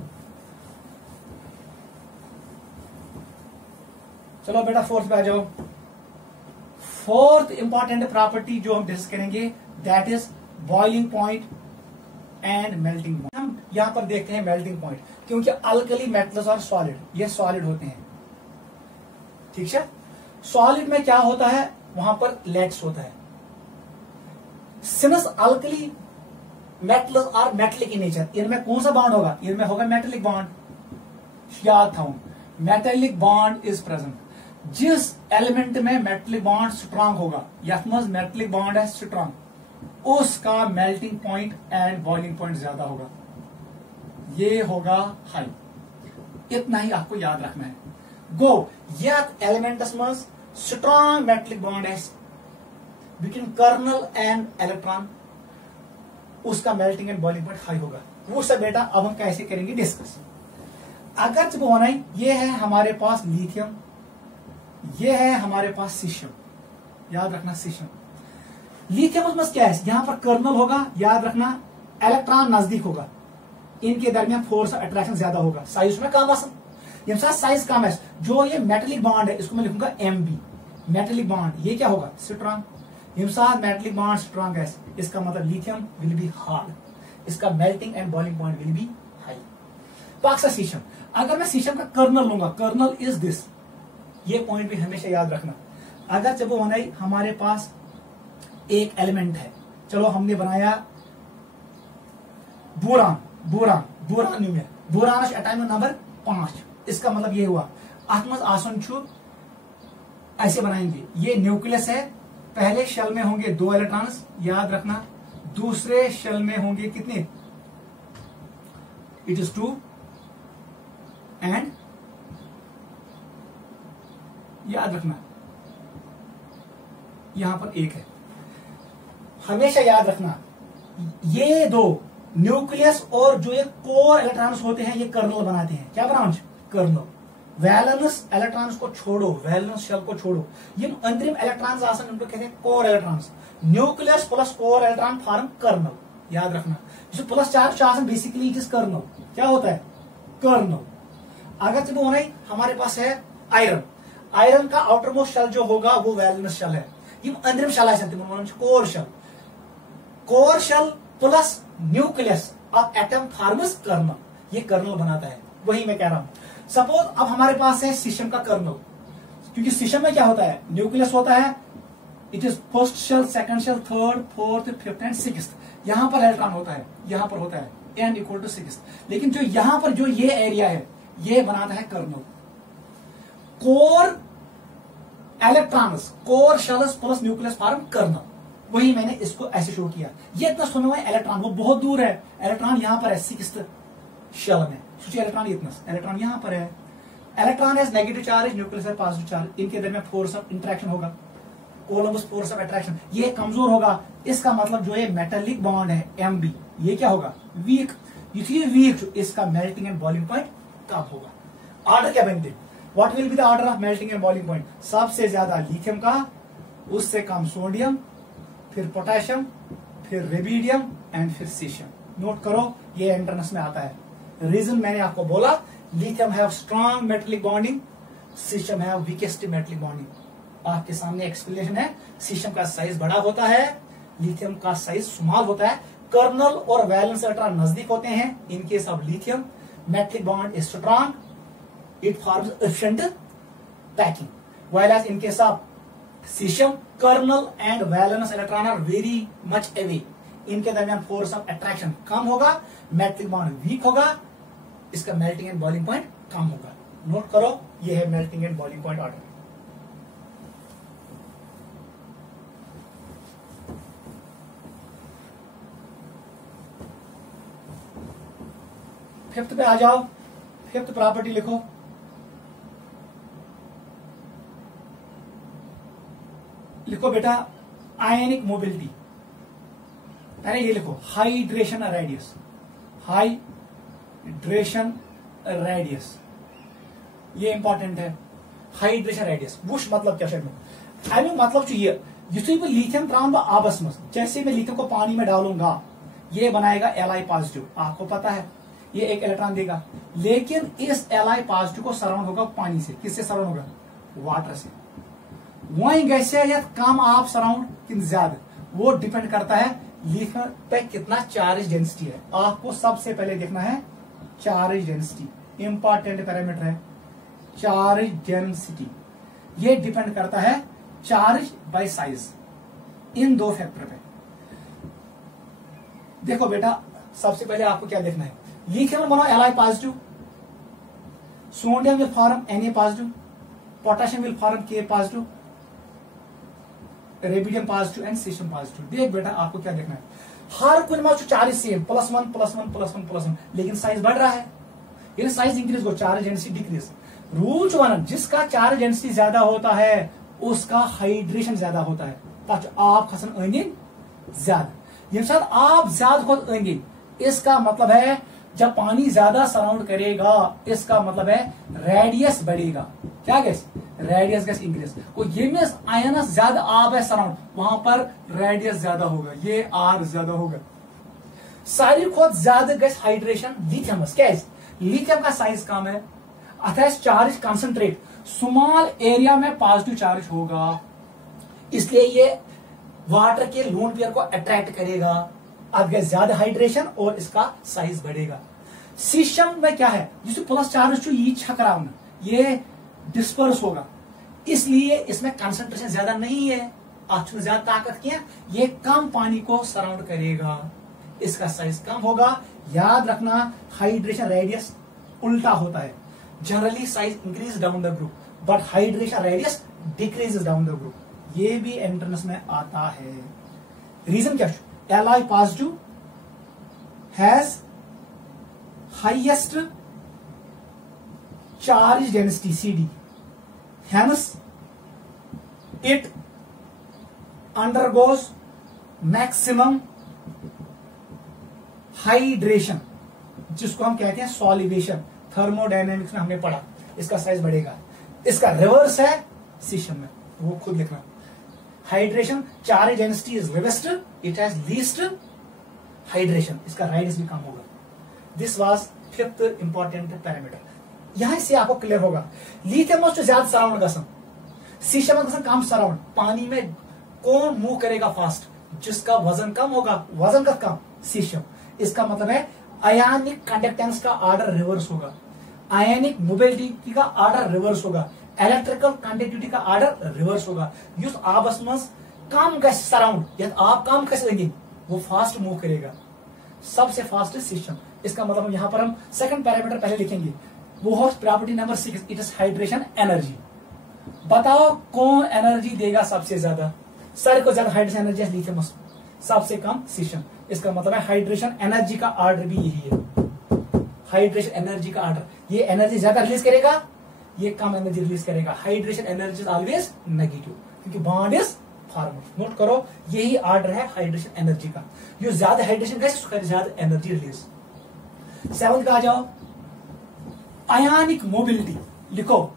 चलो बेटा फोर्थ पे आ जाओ। फोर्थ इंपॉर्टेंट प्रॉपर्टी जो हम डिस्कस करेंगे that is boiling point and melting point. हम यहां पर देखते हैं मेल्टिंग पॉइंट, क्योंकि अल्कली मेटल्स और सॉलिड, ये सॉलिड होते हैं, ठीक है। सॉलिड में क्या होता है, वहां पर लेट्स होता है। Since alkali metals are metallic in nature, इनमें कौन सा बॉन्ड होगा, इनमें होगा मेटेलिक बॉन्ड। याद था, मेटेलिक बॉन्ड इज प्रेजेंट। जिस एलिमेंट में मेटेलिक बॉन्ड स्ट्रांग होगा, यह मेटेलिक बॉन्ड है स्ट्रांग, उसका melting point and boiling point ज्यादा होगा, ये होगा हाई। इतना ही आपको याद रखना है। गो यह एलिमेंट्स में स्ट्रांग मेटेलिक बॉन्ड है बिटवीन कर्नल एंड इलेक्ट्रॉन, उसका melting and boiling point high होगा। वो सब बेटा अब हम कैसे करेंगे डिस्कस। अगर जब होना है, ये है हमारे पास लिथियम, ये है हमारे पास सीशियम, याद रखना सीशियम। लिथियम में क्या है, यहां पर कर्नल होगा, याद रखना इलेक्ट्रॉन नजदीक होगा, इनके दरमियान फोर्स ऑफ अट्रैक्शन ज्यादा होगा, साइज में कम आसन, साइज कम है। जो ये मेटेलिक बॉन्ड है इसको मैं लिखूंगा एमबी, मेटेलिक बॉन्ड, ये क्या होगा स्ट्रांग। मेटेलिक बॉन्ड स्ट्रांग है, इसका मतलब लिथियम विल बी हार्ड, इसका melting and boiling point will be high. पाक्सा सीशियम, अगर मैं सीशियम का कर्नल लूंगा, कर्नल इज दिस, ये पॉइंट भी हमेशा याद रखना। अगर जब वो हमारे पास एक एलिमेंट है, चलो हमने बनाया बोरान, बोरानियम है, बोरान एटॉमिक नंबर 5, इसका मतलब ये हुआ आत्मज आसन छू ऐसे बनाएंगे, ये न्यूक्लियस है, पहले शेल में होंगे 2 इलेक्ट्रॉन्स, याद रखना, दूसरे शेल में होंगे कितने, इट इज 2 एंड याद रखना यहां पर 1 है। हमेशा याद रखना ये दो न्यूक्लियस और जो ये कोर इलेक्ट्रॉन्स होते हैं ये कर्नल बनाते हैं। क्या ब्रांच? कर्नल। वैलेंस इलेक्ट्रॉन्स को छोड़ो, वैलेंस शेल को छोड़ो, ये अंतरिम इलेक्ट्रॉन्स आसन उनको कहते हैं core electrons. Nucleus plus core electron form kernel. याद रखना, जो प्लस चार्ज आसन बेसिकली इट इज कर्नल। क्या होता है? कर्नल। अगर तुम होना ही हमारे पास है आयरन, आयरन का आउटर मोस्ट शेल जो होगा वो वैलेंस शेल है। ये अंतरिम शेल आसन तुम core shell, core shell plus nucleus of atom forms kernel, ये कर्नल बनाता है। वही मैं कह रहा हूं। सपोज अब हमारे पास है सिस्टम का कर्नल, क्योंकि सिस्टम में क्या होता है? न्यूक्लियस होता है, it is first shell, second shell, third, fourth, fifth and sixth. यहां पर इलेक्ट्रॉन होता है, यहां पर होता है n इक्वल टू 6। लेकिन जो यहां पर जो ये एरिया है ये बनाता है kernel. Core electrons, core shells plus nucleus form kernel. वही मैंने इसको ऐसे शो किया। ये इतना सुना हुआ है इलेक्ट्रॉन, वो बहुत दूर है। इलेक्ट्रॉन यहां पर है सिक्स्थ शेल में। सोचिए इलेक्ट्रॉन इतना, इलेक्ट्रॉन यहां पर है। Electron has negative charge, nucleus है पॉजिटिव चार्ज। इनके दरमियान फोर्स ऑफ इंटरेक्शन होगा, कोलम्बस फोर्स ऑफ अट्रैक्शन। ये कमजोर होगा। इसका मतलब जो ये मेटेलिक बॉन्ड है Mb, ये क्या होगा? वीक। इसलिए वीक, इसका मेल्टिंग एंड बॉइलिंग पॉइंट कम होगा। ऑर्डर क्या बनते? What will be the order of melting and boiling point? सबसे ज्यादा लिथियम का, उससे कम सोडियम, फिर पोटेशियम, फिर रेबिडियम एंड फिर सीशियम। नोट करो, ये एंट्रेंस में आता है। रीजन मैंने आपको बोला, lithium have strong metallic bonding, caesium have weakest metallic bonding. आपके सामने एक्सप्लेनेशन है। सीशियम का साइज बड़ा होता है, लिथियम का साइज स्मॉल होता है। कर्नल और वैलेंस इलेक्ट्रॉन नजदीक होते हैं। In case of lithium metallic bond is strong, it forms efficient packing, while as in case of caesium kernel and valence electron are very much away. इनके दरमियान फोर्स ऑफ अट्रैक्शन कम होगा, मेटेलिक बॉन्ड वीक होगा, इसका मेल्टिंग एंड बॉइलिंग पॉइंट कम होगा। नोट करो, ये है melting and boiling point order. Fifth पे आ जाओ। फिफ्थ प्रॉपर्टी लिखो। लिखो बेटा, आयनिक मोबिलिटी। पहले ये लिखो, हाइड्रेशन रेडियस। हाइड्रेशन रेडियस ये इंपॉर्टेंट है। हाइड्रेशन रेडियस वुश मतलब क्या शर्ट में? अमिक मतलब चाहिए जिससे भी लिथियम त्राउन आबस में, जैसे मैं लिथियम को पानी में डालूंगा ये बनाएगा Li पॉजिटिव। आपको पता है ये एक इलेक्ट्रॉन देगा, लेकिन इस Li पॉजिटिव को सराउंड होगा पानी से। किससे सराउंड होगा? वाटर से। वही गैसे या कम आप सराउंड कि ज्यादा, वो डिपेंड करता है लिथियम पे कितना चार्ज डेंसिटी है। आपको सबसे पहले देखना है चार्ज डेंसिटी। इंपॉर्टेंट पैरामीटर है चार्ज डेंसिटी। ये डिपेंड करता है चार्ज बाय साइज, इन दो फैक्टर पे। देखो बेटा, सबसे पहले आपको क्या देखना है? लिथियम बनो Li positive, sodium will form Na positive, potassium will form K positive, rubidium positive and caesium positive. देख बेटा, आपको क्या देखना है? हर कुछ में चार्ज सेम, +1 +1 +1 +1, लेकिन साइज बढ़ रहा है। ये साइज इंक्रीज हो, चार्ज डेंसिटी डिक्रीज। रूल 1, जिसका चार्ज डेंसिटी ज्यादा होता है उसका हाइड्रेशन ज्यादा होता है। आप खसन अंदिन ज्यादा, ये साथ आप ज्यादा खुद अंदिन, इसका मतलब है जब पानी ज्यादा सराउंड करेगा इसका मतलब है रेडियस बढ़ेगा। क्या गैस? Radius gas increase. को ये में आयन ज्यादा आप है सराउंड, वहां पर रेडियस ज्यादा होगा, ये आर ज्यादा होगा। सारी खुद ज्यादा गैस हाइड्रेशन लिथियम। क्या है? लिथियम का साइज कम है, अतः चार्ज कंसंट्रेट, स्मॉल एरिया में पॉजिटिव चार्ज होगा, इसलिए ये वाटर के लोन पेयर को अट्रैक्ट करेगा। अब ज्यादा हाइड्रेशन और इसका साइज बढ़ेगा। सीशियम में क्या है? जिससे प्लस चार्ज ये छकरा ये डिस्पर्स होगा, इसलिए इसमें कंसंट्रेशन ज्यादा नहीं है, ज्यादा ताकत की है, ये कम पानी को सराउंड करेगा, इसका साइज कम होगा। याद रखना, हाइड्रेशन रेडियस उल्टा होता है। Generally size increase down the group, but hydration radius decrease down the group. ये भी एंट्रेंस में आता है। रीजन क्या? Li positive has highest charge density CD, hence it undergoes maximum hydration, जिसको हम कहते हैं सॉलिवेशन, थर्मोडायनेमिक्स में हमने पढ़ा, इसका साइज बढ़ेगा। इसका रिवर्स है सिशन में, वो खुद लिखना। Hydration, charge density is लेवेस्ट, it has least hydration, इसका राइड्स भी कम होगा। This was fifth important parameter. यहां से आपको क्लियर होगा लिथियम तो ज्यादा सराउंड गसन, सीशम गसन कम सराउंड। पानी में कौन मूव करेगा फास्ट, जिसका वजन कम होगा, वजन का कम, सीशम। इसका मतलब है आयनिक कंडक्टेंस का ऑर्डर रिवर्स होगा, आयनिक मोबिलिटी का ऑर्डर रिवर्स होगा, इलेक्ट्रिकल कंडक्टिविटी का ऑर्डर रिवर्स होगा। युस आबस मज कम गस सराउंड, यदि आप कम गस लगे वो फास्ट मूव करेगा, सबसे फास्ट सिस्टम। इसका मतलब यहां पर हम सेकंड पैरामीटर पहले लिखेंगे, वो हो property number 6, it is hydration energy. बताओ कौन एनर्जी देगा सबसे ज्यादा, सारे को ज्यादा हाइड्रेशन एनर्जी लिथियम, सबसे कम सिस्टम। इसका मतलब है हाइड्रेशन एनर्जी का ऑर्डर भी यही है, हाइड्रेशन एनर्जी का ऑर्डर। ये एनर्जी ज्यादा रिलीज करेगा, ये कम एनर्जी रिलीज करेगा। Hydration energy is always negative, क्योंकि बॉन्ड इज फॉर्म्ड। नोट करो, यही ऑर्डर है हाइड्रेशन एनर्जी का। जो ज्यादा हाइड्रेशन का ज्यादा एनर्जी रिलीज। 7th पे आ जाओ, आयनिक मोबिलिटी लिखो,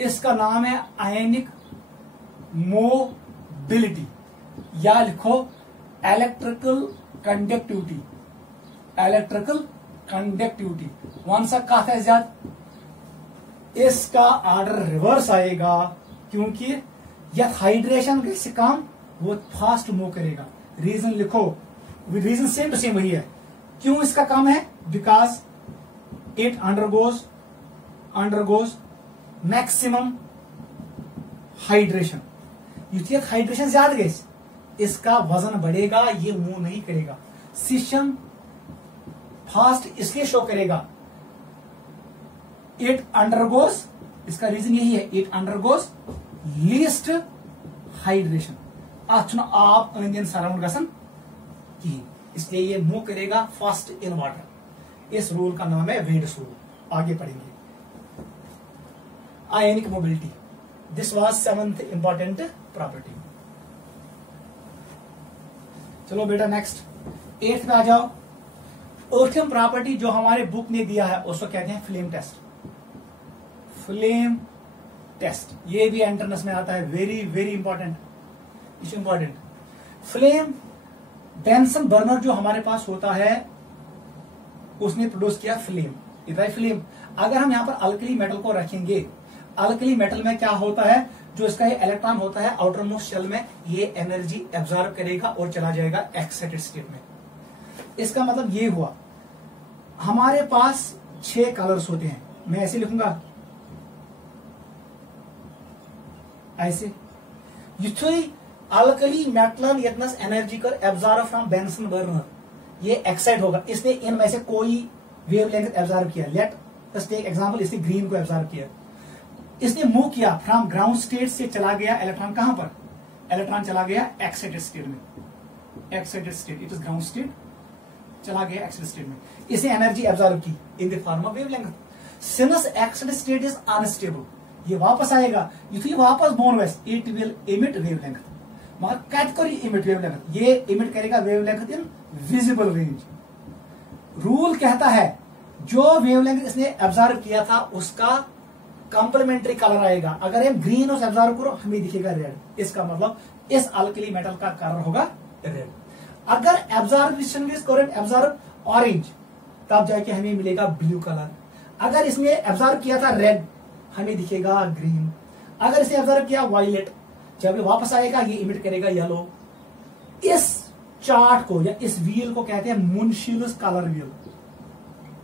इसका नाम है आयनिक मोबिलिटी, या लिखो electrical conductivity, electrical conductivity. One सा कहा है ज्यादा, इसका ऑर्डर रिवर्स आएगा, क्योंकि यह हाइड्रेशन से कम वो फास्ट मूव करेगा। रीजन लिखो, रीजन सेम टू सेम वही है। क्यों इसका कम है, because it undergoes maximum hydration. युति हाइड्रेशन ज्यादा गई, इसका वजन बढ़ेगा, ये मूव नहीं करेगा। सिस्टम फास्ट इसलिए शो करेगा, इट अंडरगोज, इसका रीजन यही है, इट अंडरगोज लीस्ट हाइड्रेशन। आप इंडियन सराउंड गसन की, इसलिए ये मूव करेगा फास्ट इन वाटर। इस रूल का नाम है वेड्स रूल, आगे पढ़ेंगे। Ionic mobility, this was 7th important property. चलो बेटा नेक्स्ट 8th पे आ जाओ। 8th प्रॉपर्टी जो हमारे बुक ने दिया है उसको कहते हैं फ्लेम टेस्ट। फ्लेम टेस्ट ये भी एंट्रेंस में आता है, very very important, it's important. Flame, Benson burner जो हमारे पास होता है उसने प्रोड्यूस किया फ्लेम, इधर फ्लेम। अगर हम यहां पर अल्कली मेटल को रखेंगे, अल्कली मेटल में क्या होता है, जो इसका ये इलेक्ट्रॉन होता है आउटर मोस्ट शेल में, ये एनर्जी एब्जॉर्ब करेगा और चला जाएगा एक्साइटेड स्टेट में। इसका मतलब ये हुआ, हमारे पास 6 कलर्स होते हैं, मैं ऐसे लिखूंगा, ऐसे। युथुई अल्कली मेटल यतनस एनर्जी कर एब्जॉर्ब फ्रॉम बेंसन बर्नर, ये एक्साइट होगा, इसने इनमें से कोई वेवलेंथ एब्जॉर्ब किया। लेट अस टेक एग्जांपल, इसने ग्रीन को एब्जॉर्ब किया, इसने मूव किया फ्रॉम ग्राउंड स्टेट से, चला गया इलेक्ट्रॉन कहां पर, इलेक्ट्रॉन चला गया एक्साइटेड स्टेट में, excited state, it is ground state, चला गया एक्साइटेड स्टेट में, इसे एनर्जी एब्जॉर्ब की in the form of wavelength. Since excited state is unstable, ये वापस आएगा, ये वापस बोन वेस्ट, इट विल इमिट वेवलेंथ, मगर कैट करी इमिट वेवलेंथ, ये इमिट करेगा wavelength in visible range. Rule कहता है जो वेवलेंथ इसने एब्जॉर्ब किया था उसका कंप्लीमेंट्री कलर आएगा। अगर हम ग्रीन और एब्जॉर्ब करो हमें दिखेगा रेड, इसका मतलब इस अल्कली मेटल का कलर होगा रेड। अगर एब्जॉर्बिशन एब्जॉर्ब ऑरेंज, तब जाके हमें मिलेगा ब्लू कलर। अगर इसने एब्जॉर्ब किया था रेड, हमें दिखेगा ग्रीन। अगर इसने एब्जॉर्ब किया वायलेट, जब ये वापस आएगा ये इमिट करेगा येलो। इस चार्ट को या इस व्हील को कहते हैं Munsell's colour wheel,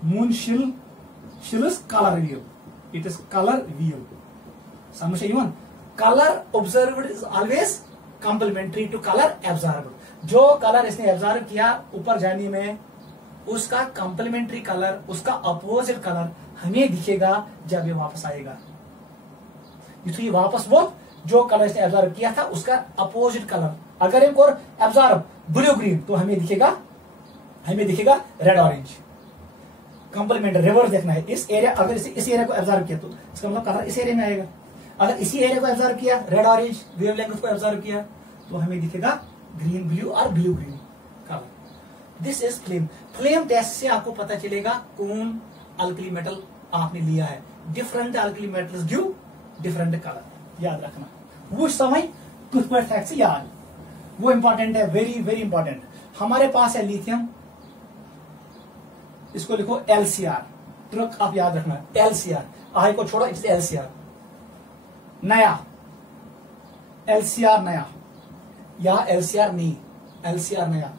Munsell's colour wheel, it is colour wheel. समझ even colour observed is always complementary to colour absorbed. जो कलर इसने एब्जॉर्ब किया ऊपर जाने में, उसका कंप्लीमेंट्री कलर, उसका अपोजिट कलर हमें दिखेगा जब ये वापस आएगा। ये वापस वो जो कलर इसने एब्जॉर्ब किया था उसका अपोजिट कलर, अगर एक और एब्जॉर्ब ब्लू ग्रीन तो हमें दिखेगा रेड ऑरेंज। कंप्लीमेंट रिवर्स देखना है। इस एरिया, अगर इस एरिया को एब्जॉर्ब किया तो इसका मतलब कलर इस एरिया में आएगा। अगर इसी एरिया को एब्जॉर्ब किया, रेड ऑरेंज वेवलेंथ को एब्जॉर्ब किया, तो हमें दिखेगा ग्रीन ब्लू और blue green colour. This is flame. Flame test से आपको पता चलेगा कौन अल्कली मेटल आपने लिया है। Different alkali metals give different colour. याद रखना वो समय तुझ पर फैक्ट से याद, वो इंपॉर्टेंट है, वेरी वेरी इंपॉर्टेंट। हमारे पास है लिथियम, इसको लिखो LCR। ट्रिक आप याद रखना, LCR, आई को छोड़ो, इट्स LCR। नया LCR नया, या LCR नहीं, LCR नया।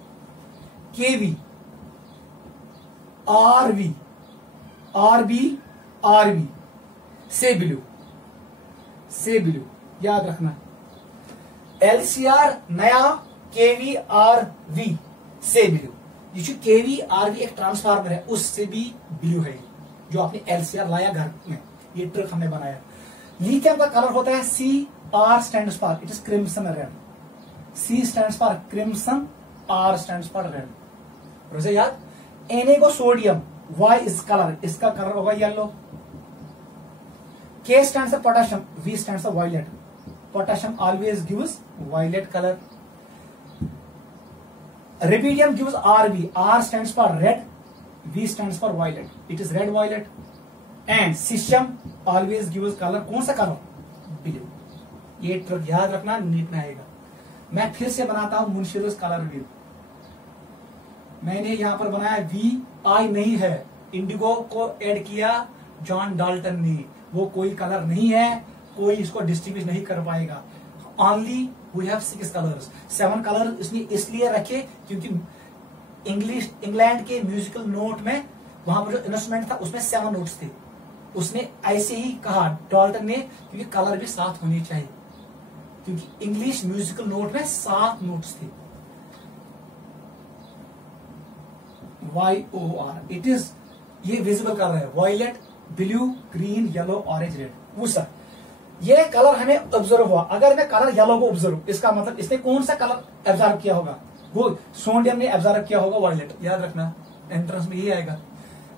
KV, RV से ब्लू याद रखना। LCR नया, KV RV से ब्लू। ये KV RV एक ट्रांसफार्मर है, उससे भी ब्लू है जो आपने LCR लाया घर में। ये ट्रिक हमने बनाया। लिथियम का कलर होता है CR stands for, it is crimson red. C stands for crimson, R stands for red. रोजे याद। Na को सोडियम, Y इज कलर, इसका कलर होगा yellow. K stands for potassium, V stands for violet. Potassium always gives violet colour. Rubidium gives RV, R stands for red, V stands for violet, it is red violet. And cesium always gives color, कौन सा कलर? ब्लू। ये ट्रिक याद रखना, नीट में आएगा। मैं फिर से बनाता हूं मुंशिरोज कलर व्हील। मैंने यहां पर बनाया VI नहीं है, इंडिगो को ऐड किया जॉन डाल्टन ने। वो कोई कलर नहीं है, कोई इसको डिस्टिंग्विश नहीं कर पाएगा। Only we have 6 colors, 7 colour इसलिए रखे क्योंकि इंग्लैंड के म्यूजिकल नोट में वहां पर जो इंस्ट्रूमेंट था उसमें 7 नोट्स थे। उसने ऐसे ही कहा डाल्टन ने, क्योंकि कलर भी 7 होने चाहिए, क्योंकि इंग्लिश म्यूजिकल नोट में 7 नोट्स थे। YOR, इट इज, ये विजिबल कलर है, violet, blue, green, yellow, orange, red. वो सर ये कलर हमें ऑब्जर्व हुआ। अगर मैं कलर येलो को ऑब्जर्व, इसका मतलब इसने कौन सा कलर एब्जॉर्व किया होगा? वो सोडियम ने एब्जॉर्व किया होगा वायलेट। याद रखना, एंट्रेंस में ये आएगा।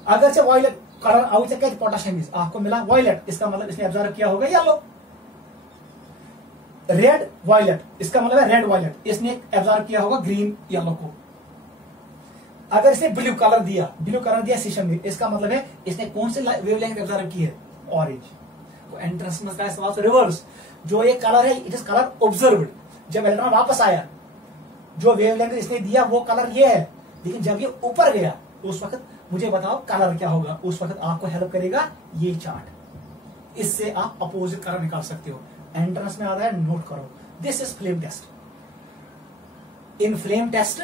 अगर से वायलेट कलर आउट से पोटेशियम आपको मिला वायलेट, इसका मतलब इसने एब्जॉर्व किया होगा येलो। रेड वायलेट, इसका मतलब है रेड वायलेट, इसने एब्जॉर्व किया होगा ग्रीन येलो को। अगर इसने ब्लू कलर दिया सीशम में, इसका मतलब है इसने कौन से वेवलेंथ एब्जॉर्व की है? ऑरेंज। एंट्रेंस में का सवाल रिवर्स, जो ये कलर है इट इज कलर ऑब्जर्व्ड। जब इलेक्ट्रॉन वापस आया, जो वेवलेंथ इसने दिया वो कलर ये है, लेकिन जब ये ऊपर गया उस वक्त मुझे बताओ कलर क्या होगा। उस वक्त आपको हेल्प करेगा ये चार्ट, इससे आप अपोजिट कलर निकाल सकते हो। एंट्रेंस में आता है, नोट करो। This is flame test. In flame test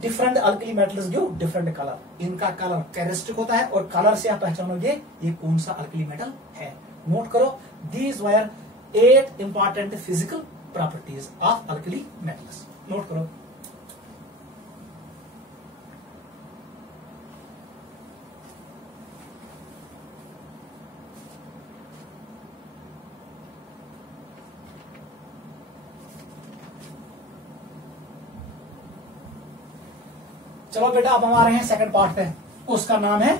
different alkali metals give different colour. इनका कलर कैरेक्टरिस्टिक होता है और कलर से आप पहचानोगे ये कौन सा अल्कली मेटल है। नोट करो, these were 8 important physical properties of alkali metals. Note करो। चलो बेटा, अब हम आ रहे हैं सेकंड पार्ट पे, उसका नाम है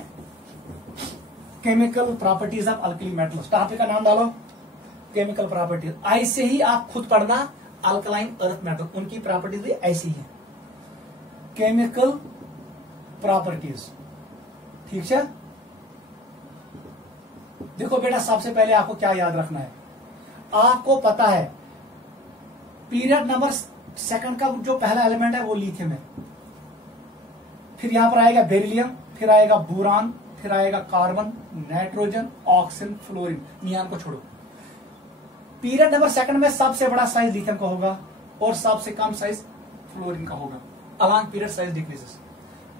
chemical properties of alkali metals. Topic का नाम डालो केमिकल प्रॉपर्टीज। ऐसे ही आप खुद पढ़ना अल्कलाइन अर्थ मेटल, उनकी प्रॉपर्टीज भी ऐसी है। केमिकल प्रॉपर्टीज, ठीक है। देखो बेटा, सबसे पहले आपको क्या याद रखना है, आपको पता है पीरियड नंबर सेकंड का जो पहला एलिमेंट है वो लिथियम है। फिर यहां पर आएगा बेरिलियम, फिर आएगा बोरान, फिर आएगा कार्बन, नाइट्रोजन, ऑक्सीजन, फ्लोरीन। नियान को छोड़ो। पीरियड नंबर सेकंड में सबसे बड़ा साइज लिथियम का होगा और सबसे कम साइज फ्लोरीन का होगा। Along period size decreases.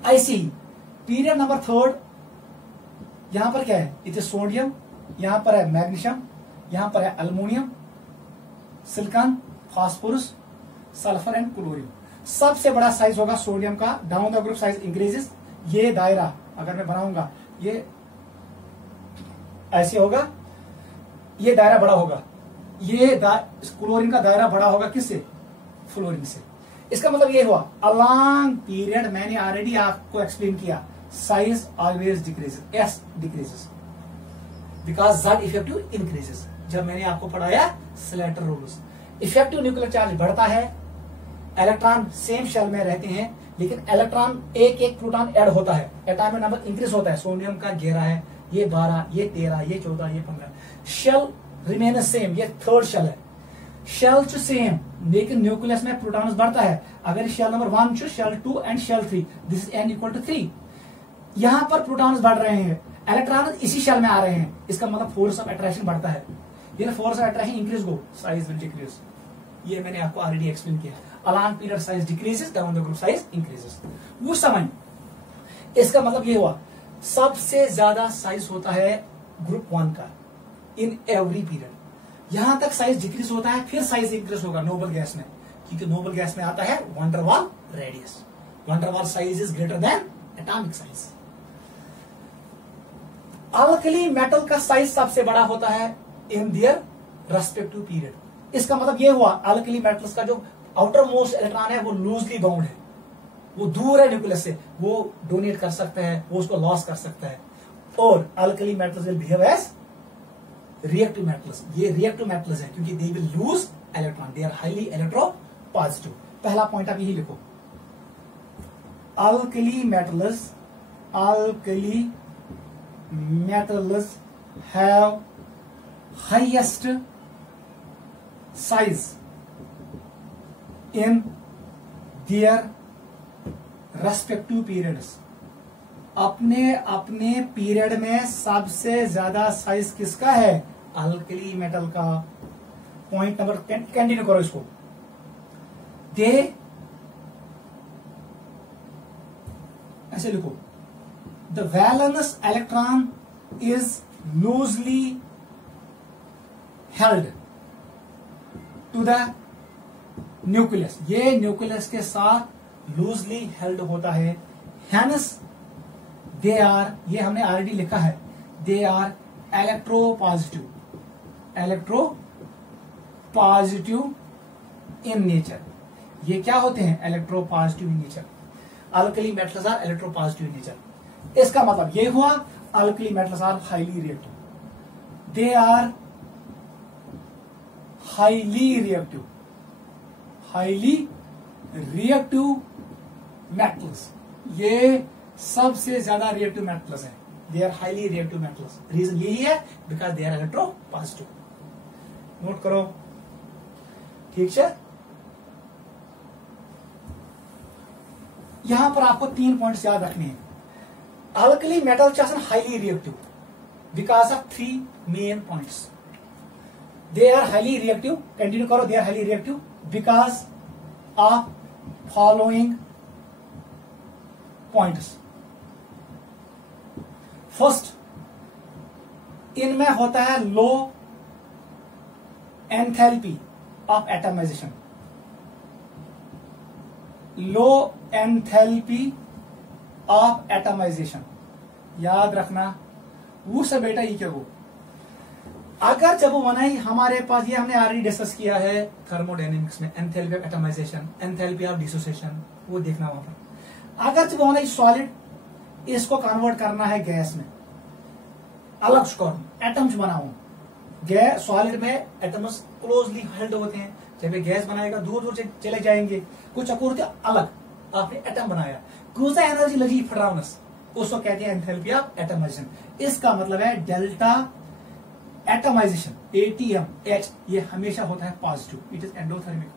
ऐसे ही पीरियड नंबर थर्ड, यहां पर क्या है, इट इज सोडियम, यहां पर है मैग्नीशियम, यहां पर है aluminium, silicon, phosphorus, sulphur and chlorine. सबसे बड़ा साइज होगा सोडियम का। Down the group size increases. ये दायरा अगर मैं बनाऊंगा ये ऐसे होगा, ये दायरा बड़ा होगा। ये क्लोरीन का दायरा बड़ा होगा किससे? फ्लोरीन से। इसका मतलब ये हुआ अलॉन्ग पीरियड, मैंने ऑलरेडी आपको एक्सप्लेन किया, size always decreases, S decreases because Z effective increases. जब मैंने आपको पढ़ाया Slater rules, effective nuclear charge बढ़ता है, इलेक्ट्रॉन सेम शेल में रहते हैं, लेकिन इलेक्ट्रॉन एक एक प्रोटॉन ऐड होता है, एटॉमिक नंबर इंक्रीज होता है। सोडियम का 11 है, ये 12, ये 13, ये 14, ये 15। शेल रिमेन सेम, ये थर्ड शेल है। शेल टू सेम, लेकिन न्यूक्लियस में प्रोटॉन्स बढ़ता है। अगर shell number 1 to shell 2 and shell 3, this is n equal to 3। यहां पर प्रोटॉन्स बढ़ रहे हैं, इलेक्ट्रॉन इसी शेल में आ रहे हैं, इसका मतलब फोर्स ऑफ अट्रैक्शन बढ़ता है। ये force of attraction increase go, size will decrease. ये मैंने आपको ऑलरेडी एक्सप्लेन किया। Along period size decreases, down the group size increases. वो समय, इसका मतलब ये हुआ सबसे ज्यादा साइज होता है ग्रुप 1 का इन एवरी पीरियड। यहां तक साइज डिक्रीज होता है, फिर साइज इंक्रीज होगा नोबल गैस में, क्योंकि नोबल गैस में आता है van der Waals radius. Van der Waals size is greater than atomic size. Alkali metal का साइज सबसे बड़ा होता है इन देयर रेस्पेक्टिव पीरियड। इसका मतलब यह हुआ अल्कली मेटल्स का जो आउटर मोस्ट इलेक्ट्रॉन है वो लूजली बाउंड है, वो दूर है न्यूक्लियस से, वो डोनेट कर सकता है, वो उसको लॉस कर सकता है। और alkali metals will behave as reactive metals. ये रिएक्टिव मेटल्स है क्योंकि they will lose electron, they are highly electropositive. पहला पॉइंट आप यही लिखो, alkali metals have highest size in their respective periods. अपने अपने पीरियड में सबसे ज्यादा साइज किसका है? अल्कली मेटल का। पॉइंट नंबर, कंटिन्यू करो इसको। दे, ऐसे लिखो, the valence electron is loosely held to the nucleus. ये न्यूक्लियस के साथ लूजली हेल्ड होता है। हैंस दे आर, ये हमने ऑलरेडी लिखा है, they are electropositive in nature. ये क्या होते हैं? Electropositive in nature. Alkali metals are electropositive in nature. इसका मतलब ये हुआ alkali metals are highly reactive, they are highly reactive metals. ये सबसे ज्यादा रिएक्टिव मेटल्स हैं, they are highly reactive metals. Reason यही है because they are electropositive. Note करो, ठीक है। यहां पर आपको 3 पॉइंट्स याद रखने हैं। Alkali metal highly reactive because of 3 main points. They are highly reactive, continue करो, they are highly reactive because of following points. First, इनमें होता है low enthalpy of atomisation. Low enthalpy of atomisation याद रखना। वो सब बेटा ये क्या हो, अगर जब वो बनाई हमारे पास, ये हमने ऑलरेडी डिस्कस किया है थर्मोडायनेमिक्स में, enthalpy of atomisation, enthalpy of dissociation, वो देखना वहां पर। अगर जब बनाई सॉलिड, इसको कन्वर्ट करना है गैस में, अलग एटम्स बनाऊं। गैस सॉलिड में एटम्स क्लोजली हेल्ड होते हैं, जब ये गैस बनाएगा दूर दूर चले जाएंगे, कुछ आकृति अलग, आपने एटम बनाया, क्रूजा एनर्जी लगी फटाउनस, उसको कहते हैं एंथैल्पी ऑफ एटमाइजेशन। इसका मतलब है डेल्टा एटमाइजेशन, एटीएम एच, ये हमेशा होता है पॉजिटिव, इट इज एंडोथर्मिक।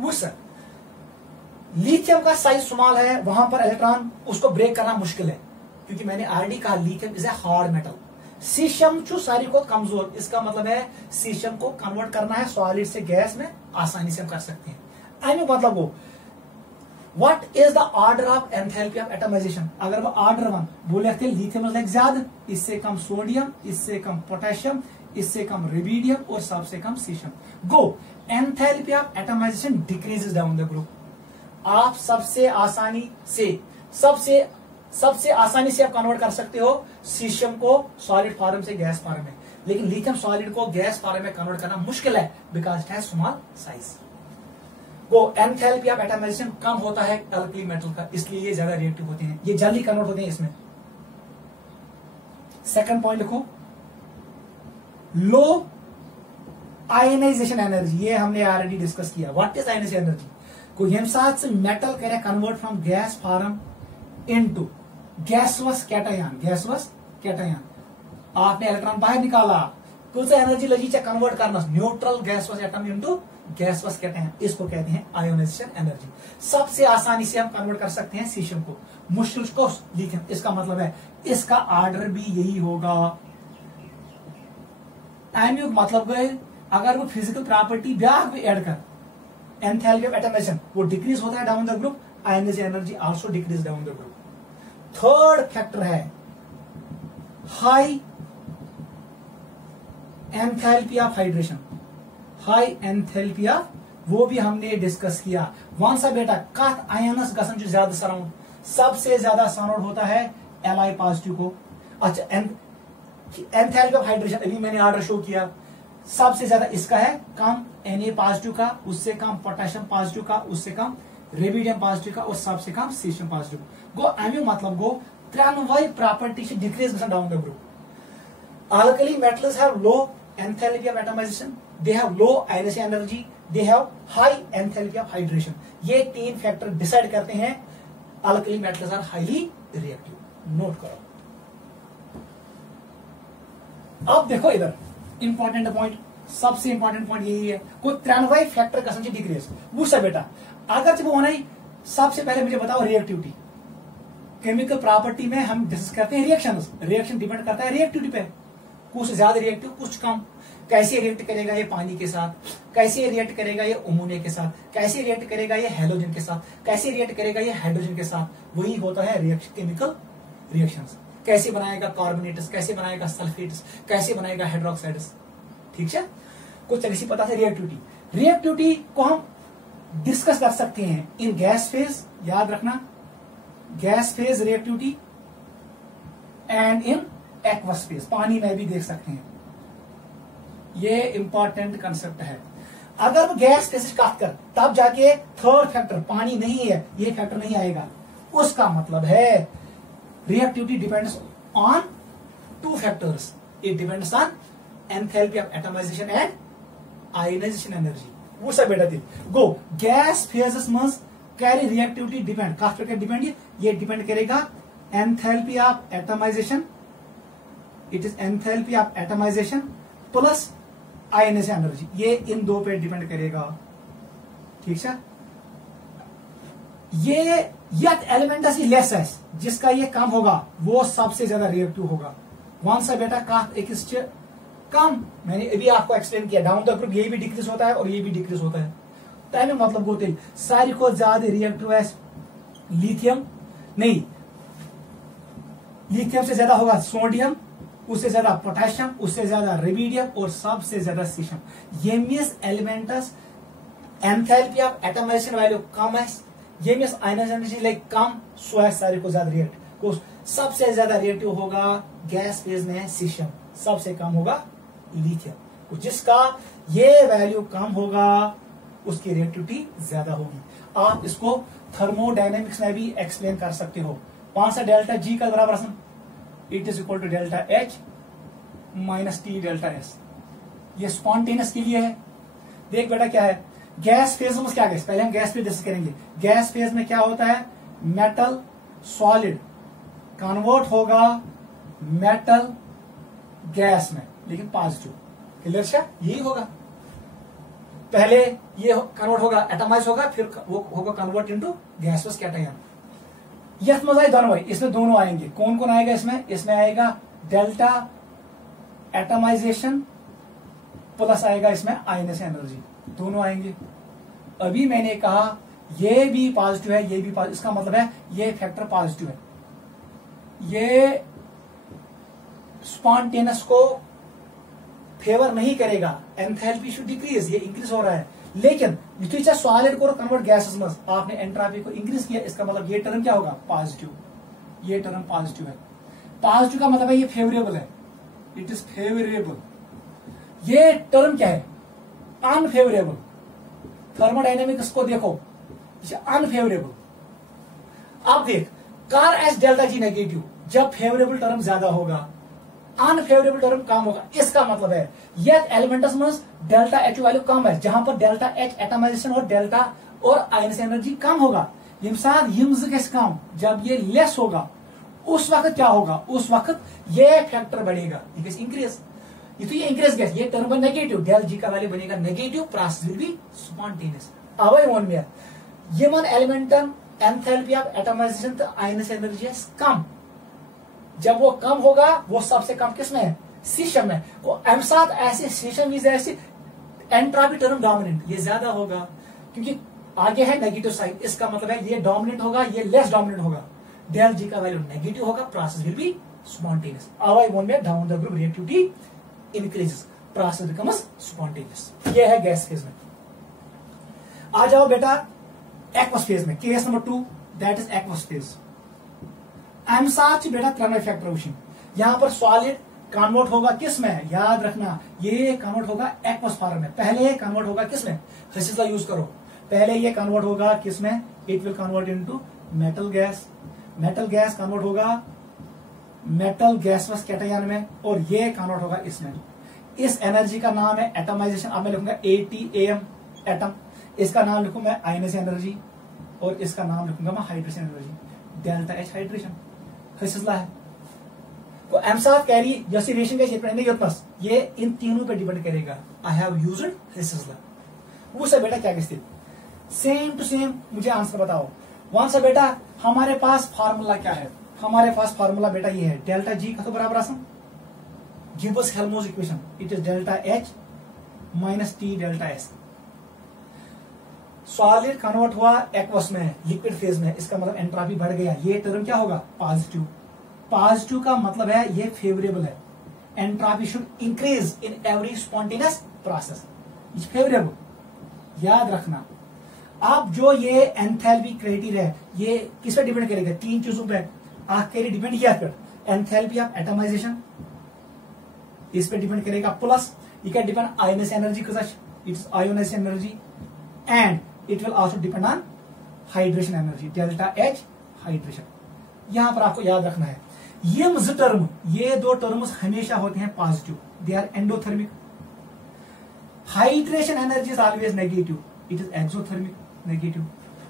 वो सर, लिथियम का साइज स्मॉल है, वहां पर इलेक्ट्रॉन उसको ब्रेक करना मुश्किल है, क्योंकि मैंने ऑलरेडी कहा lithium is a hard metal. Caesium जो सारी को कमजोर, इसका मतलब है सीशियम को कन्वर्ट करना है सॉलिड से गैस में, आसानी से हम कर सकते हैं। आई मतलब वो what is the order of enthalpy of atomisation? अगर वो ऑर्डर 1 बोले थे, लिथियम लाइक ज्यादा, इससे कम सोडियम, इससे कम पोटेशियम, इससे कम रुबिडियम और सबसे कम सीशियम। गो, enthalpy of atomisation decreases down the group. आप सबसे आसानी से आप कन्वर्ट कर सकते हो सीशियम को सॉलिड फॉर्म से गैस फॉर्म में, लेकिन लिथियम सॉलिड को गैस फॉर्म में कन्वर्ट करना मुश्किल है because it has small size. वो एंथैल्पी ऑफ एटमाइजेशन कम होता है अल्कली मेटल का, इसलिए ये ज्यादा रिएक्टिव होते हैं, ये जल्दी कन्वर्ट होते हैं इसमें। सेकंड पॉइंट लिखो, लो आयनाइजेशन एनर्जी, ये हमने ऑलरेडी डिस्कस किया। What is ionisation energy? यम साथ से मेटल करे convert from gas form into gaseous cation आपने इलेक्ट्रॉन बाहर निकाला कुछ एनर्जी लगी चाहे कन्वर्ट करना neutral gaseous atom into gaseous cation, इसको कहते हैं आयोनाइजेशन एनर्जी। सबसे आसानी से हम कन्वर्ट कर सकते हैं सीशियम को, मुश्किल को लिथियम। इसका मतलब है इसका ऑर्डर भी यही होगा। टाइम मतलब अगर वो फिजिकल प्रॉपर्टी ब्याह भी ऐड कर एंथैल्पी ऑफ एटमाइजेशन वो डिक्रीज होता है down the group, ionisation energy also decrease down the group. Third factor है high enthalpy of hydration, high enthalpy of, वो भी हमने डिस्कस किया। वन सा बेटा कथ आयनस गसन जो ज्यादा सराउंड, सबसे ज्यादा सराउंड होता है Li पॉजिटिव को। अच्छा एंथैल्पी ऑफ हाइड्रेशन अभी मैंने ऑर्डर शो किया, सबसे ज्यादा इसका है कम Na पॉजिटिव का, उससे कम पोटेशियम पॉजिटिव का, उससे कम रेबिडियम पॉजिटिव का और सबसे कम सीशियम पॉजिटिव। गो अमी मतलब गो त्रेनवै प्रॉपर्टी डिक्रीज गसन down the group. Alkali metals have low enthalpy of atomisation, they have low ionization energy, they have high enthalpy of hydration। ये तीन फैक्टर डिसाइड करते हैं alkali metals are highly reactive. Note करो। अब देखो इधर इंपॉर्टेंट पॉइंट, सबसे इंपॉर्टेंट पॉइंट यही है कोई त्रेनवै फैक्टर का संचय डिक्रीज वो बेटा अगर जब होना ही सबसे पहले मुझे बताओ रिएक्टिविटी। केमिकल प्रॉपर्टी में हम डिस्कस करते हैं रिएक्शन डिपेंड करता है रिएक्टिविटी पे, कुछ ज्यादा रिएक्टिव कुछ कम। कैसे रिएक्ट करेगा ये पानी के साथ, कैसे रिएक्ट करेगा ये अमोनिया के साथ, कैसे रिएक्ट करेगा ये हेलोजन के साथ, कैसे रिएक्ट करेगा ये हाइड्रोजन के साथ, वही होता है रिएक्शन केमिकल रिएक्शंस। कैसे बनाएगा कार्बोनेट्स, कैसे बनाएगा सल्फेट्स, कैसे बनाएगा हाइड्रोक्साइड्स। ठीक है, कुछ ऐसी पता है रिएक्टिविटी। रिएक्टिविटी को हम डिस्कस कर सकते हैं इन गैस फेज, याद रखना gas phase reactivity, and in aqueous phase, पानी में भी देख सकते हैं। ये इंपॉर्टेंट कंसेप्ट है। अगर वो गैस फेज काट कर तब जाके थर्ड फैक्टर पानी नहीं है ये फैक्टर नहीं आएगा, उसका मतलब है reactivity depends on two factors, it depends on enthalpy of atomisation and ionisation energy. वो सब बेटा थी गो गैस फेजेस मज कैरी रिएक्टिविटी डिपेंड कास्ट पे डिपेंड, ये डिपेंड करेगा enthalpy of atomisation, it is enthalpy of atomisation plus ionisation energy, ये इन दो पे डिपेंड करेगा। ठीक है, ये यत एलिमेंट लेस है जिसका ये कम होगा वो सबसे ज्यादा रिएक्टिव होगा। वन सा बेटा का एक कम, मैंने अभी आपको एक्सप्लेन किया डाउन द ग्रुप ये भी डिक्रीज होता है और ये भी डिक्रीज होता है। टाइम मतलब होते सारी को ज्यादा रिएक्टिव है लिथियम, नहीं लिथियम से ज्यादा होगा सोडियम, उससे ज्यादा पोटेशियम, उससे ज्यादा रेबिडियम और सबसे ज्यादा सीशियम। येमियस elements enthalpy of atomisation value कम है, येमियस आयोनाइजेशन एनर्जी लाइक कम, सो है सारे को ज्यादा रिएक्ट को सबसे ज्यादा रिएक्टिव होगा गैस फेज में सीशियम, सबसे कम होगा लिथियम। जिसका ये वैल्यू कम होगा उसकी रिएक्टिविटी ज्यादा होगी। आप इसको थर्मोडायनेमिक्स में भी एक्सप्लेन कर सकते हो। कौन सा डेल्टा जी का बराबर it is equal to delta H minus T delta S, ये स्पॉन्टेनियस के लिए है। देख बेटा क्या है गैस फेज में क्या है, पहले हम गैस फेज डिस्कस करेंगे। गैस फेज में क्या होता है मेटल सॉलिड कन्वर्ट होगा मेटल गैस में, लेकिन पॉजिटिव। क्लियर है, यही होगा। पहले ये कन्वर्ट होगा एटमाइज होगा फिर वो होगा कन्वर्ट इनटू गैसोस कैटायन। यस मजा दोनों है, इसमें दोनों आएंगे। कौन कौन आएगा इसमें आएगा डेल्टा एटमाइजेशन प्लस आएगा इसमें आयोनाइजेशन एनर्जी, दोनों आएंगे। अभी मैंने कहा ये भी पॉजिटिव है ये भी पॉजिटिव, इसका मतलब है ये फैक्टर पॉजिटिव है। ये स्पॉन्टेनियस को फेवर नहीं करेगा, एंथैल्पी शुड डिक्रीज, ये इंक्रीज हो रहा है। लेकिन सॉलिड को कन्वर्ट गैसेस में आपने एंट्रोपी को इंक्रीज किया, इसका मतलब ये टर्म क्या होगा पॉजिटिव, ये टर्म पॉजिटिव है। पॉजिटिव का मतलब है ये फेवरेबल है, इट इज फेवरेबल। ये टर्म क्या है अनफेवरेबल। थर्मोडायनेमिक्स को देखो अनफेवरेबल। अब देख car S delta G negative, जब फेवरेबल टर्म ज्यादा होगा अनफेवरेबल टर्म कम होगा। इसका मतलब है यह एलिमेंट्स में डेल्टा एच वैल्यू कम है, जहां पर डेल्टा एच एटमाइजेशन और डेल्टा और आयनस एनर्जी कम होगा। यम साथ यम्स गस कम, जब ये लेस होगा उस वक्त क्या होगा, उस वक्त ये फैक्टर बढ़ेगा, ये इंक्रीज। ये इंक्रीज गस ये टर्म नेगेटिव, डेल जी का वैल्यू बनेगा negative, process will be spontaneous. Away one में यमन एलिमेंटन एंथैल्पी ऑफ एटमाइजेशन तो आयनस एनर्जी कम, जब वो कम होगा वो सबसे कम किसमें है, सीशम में। तो एम साथ ऐसे सीशम इज ऐसे एंट्रॉपी टर्म डोमिनेंट, ये ज्यादा होगा क्योंकि आगे है नेगेटिव साइड, इसका मतलब है ये डोमिनेंट होगा, ये लेस डोमिनेंट होगा, डेल जी का वैल्यू नेगेटिव होगा, प्रोसेस विल बी स्पॉन्टेनियस। अवाई वन में down the group reactivity increases, process becomes spontaneous. ये है गैस फेज में। आ जाओ बेटा एक्वस फेज में, case number 2 that is aqueous phase. एम साथ बेटा त्रय फैक्टर वुचिन, यहां पर सॉलिड कन्वर्ट होगा किस में, याद रखना ये कन्वर्ट होगा एक्वस फॉर्म में। पहले कन्वर्ट होगा किस में, हिस्सा यूज करो, पहले ये कन्वर्ट होगा किस में, it will convert into metal gas, metal gas convert होगा मेटल गैसवस कैटायन में, और ये कन्वर्ट होगा इसमें। इस एनर्जी का नाम है एटमाइजेशन। अब मैं लिखूंगा ATAM एटम, इसका नाम लिखूं मैं आयनस एनर्जी, और इसका नाम लिखूंगा मैं hydration energy, delta H hydration हिस्सा है। तो एम साथ कैरी जैसे रिएक्शन का ये इन तीनों पे डिपेंड करेगा। आई हैव यूज्ड हिस्सा। वो सब बेटा क्या कहते सेम टू सेम मुझे आंसर बताओ। वहां से बेटा हमारे पास फार्मूला क्या है, हमारे पास फार्मूला बेटा ये है डेल्टा जी का तो बराबर आसन Gibbs Helmholtz equation, it is delta H minus T delta S। Solid convert हुआ एक्वस में, लिक्विड फेज में, इसका मतलब एंट्रॉपी बढ़ गया, ये टर्म क्या होगा पॉजिटिव। पॉजिटिव का मतलब है ये फेवरेबल है, entropy should increase in every spontaneous process, is favourable, याद रखना। अब जो ये एंथैल्पी क्राइटेरिया है ये किस पे डिपेंड करेगा, तीन चीजों पे आखिरी डिपेंड किया कर, एंथैल्पी ऑफ एटमाइजेशन इस पे डिपेंड करेगा, प्लस ये क्या डिपेंड आयनस एनर्जी का, it's ionise energy, and it will also depend on hydration energy, delta H hydration. यहां पर आपको याद रखना है ये टर्म, ये दो टर्म्स हमेशा होते हैं positive, they are endothermic. Hydration energy is always negative, it is exothermic negative.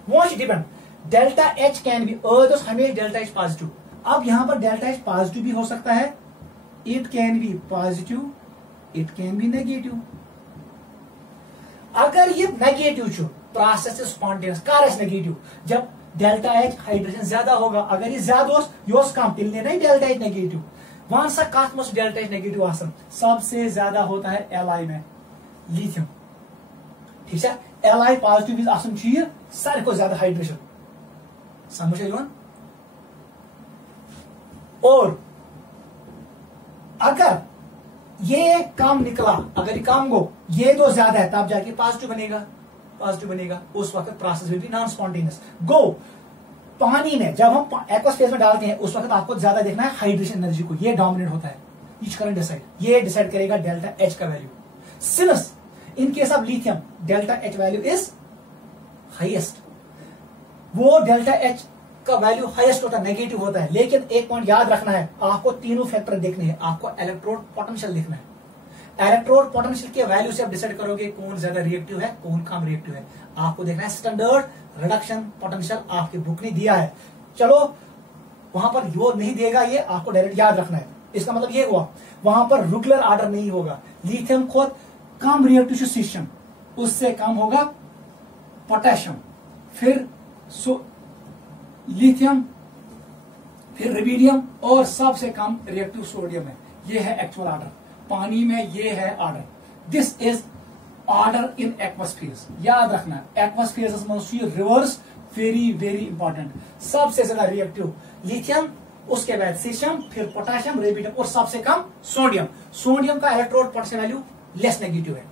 Watch depend delta H can be हमेशा डेल्टा H पॉजिटिव। अब यहां पर डेल्टा H पॉजिटिव भी हो सकता है, it can B positive, it can B negative. अगर ये नेगेटिव छो प्रोसेस स्पॉन्टेनियस कर नेगेटिव, जब डेल्टा H हाइड्रोजन ज्यादा होगा, अगर ये ज्यादा हो कम तिल नहीं डेल्टा H नेगेटिव। वहां सा कत मस डेल्टा H नेगेटिव आसन सबसे ज्यादा होता है Li में, लिथियम, ठीक है। Li पॉजिटिव आसन सारे को ज्यादा हाइड्रेशन, समझ रहे हो। और अगर ये कम निकला, अगर ये कम हो, ये दो ज्यादा है, तब जाके पॉजिटिव बनेगा, पॉजिटिव बनेगा, उस वक्त process will be non spontaneous. गो पानी में जब हम एक्वस फेज में डालते हैं उस वक्त आपको ज्यादा देखना है हाइड्रेशन एनर्जी को, ये डोमिनेट होता है, ईच करंट डिसाइड, ये डिसाइड करेगा डेल्टा H का value. Since in case of lithium delta H value is highest, वो डेल्टा H का वैल्यू हाईएस्ट होता है, नेगेटिव होता है। लेकिन एक पॉइंट याद रखना है, आपको तीनों फैक्टर देखने हैं, आपको इलेक्ट्रोड पोटेंशियल देखना है। इलेक्ट्रोड पोटेंशियल के वैल्यू से आप डिसाइड करोगे कौन ज्यादा रिएक्टिव है, कौन कम रिएक्टिव है। आपको देखना है स्टैंडर्ड रिडक्शन पोटेंशियल, आपकी बुक ने दिया है, चलो वहां पर वो नहीं देगा, ये आपको डायरेक्ट याद रखना है। इसका मतलब ये हुआ वहां पर रेगुलर ऑर्डर नहीं होगा, लिथियम खुद कम रिएक्टिव सिस्टम, उससे कम होगा पोटेशियम, फिर लिथियम, फिर रुबिडियम, और सबसे कम रिएक्टिव सोडियम है। ये है एक्चुअल ऑर्डर, पानी में ये है order. This is order in aqueous phase, याद रखना। Aqueous phase reverse very very important. सबसे ज्यादा रिएक्टिव लिथियम, उसके बाद सीशियम, फिर पोटेशियम, रुबिडियम, और सबसे कम सोडियम। सोडियम का electrode potential value less negative है।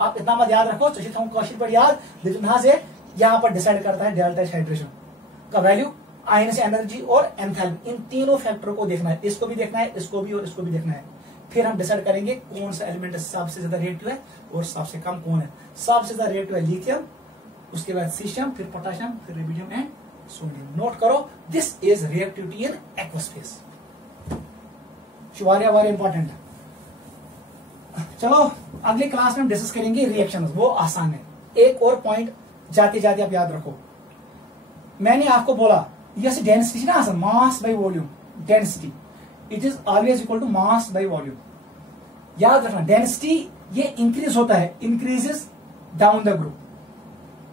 आप इतना मत याद रखो, क्वेश्चन पर याद, लेकिन यहां से यहां पर डिसाइड करता है डेल्टा H हाइड्रेशन का वैल्यू, आयनस एनर्जी और एंथैल्पी, इन तीनों फैक्टरों को देखना है, इसको भी देखना है, इसको भी और इसको भी देखना है। फिर हम डिसाइड करेंगे कौन सा एलिमेंट सबसे ज्यादा रिएक्टिव है और सबसे कम कौन है। सबसे ज्यादा रिएक्टिव है लिथियम, उसके बाद सीशियम, फिर पोटेशियम, फिर रुबिडियम एंड सोडियम। नोट करो, this is reactivity in aqueous phase, very important. चलो अगली क्लास में हम डिस्कस करेंगे रिएक्शन, वो आसान है। एक और पॉइंट जाते जाते आप याद रखो, मैंने आपको बोला यस डेंसिटी ना mass by volume, density it is always equal to mass by volume. याद रखना डेंसिटी ये इंक्रीज होता है, increases down the group,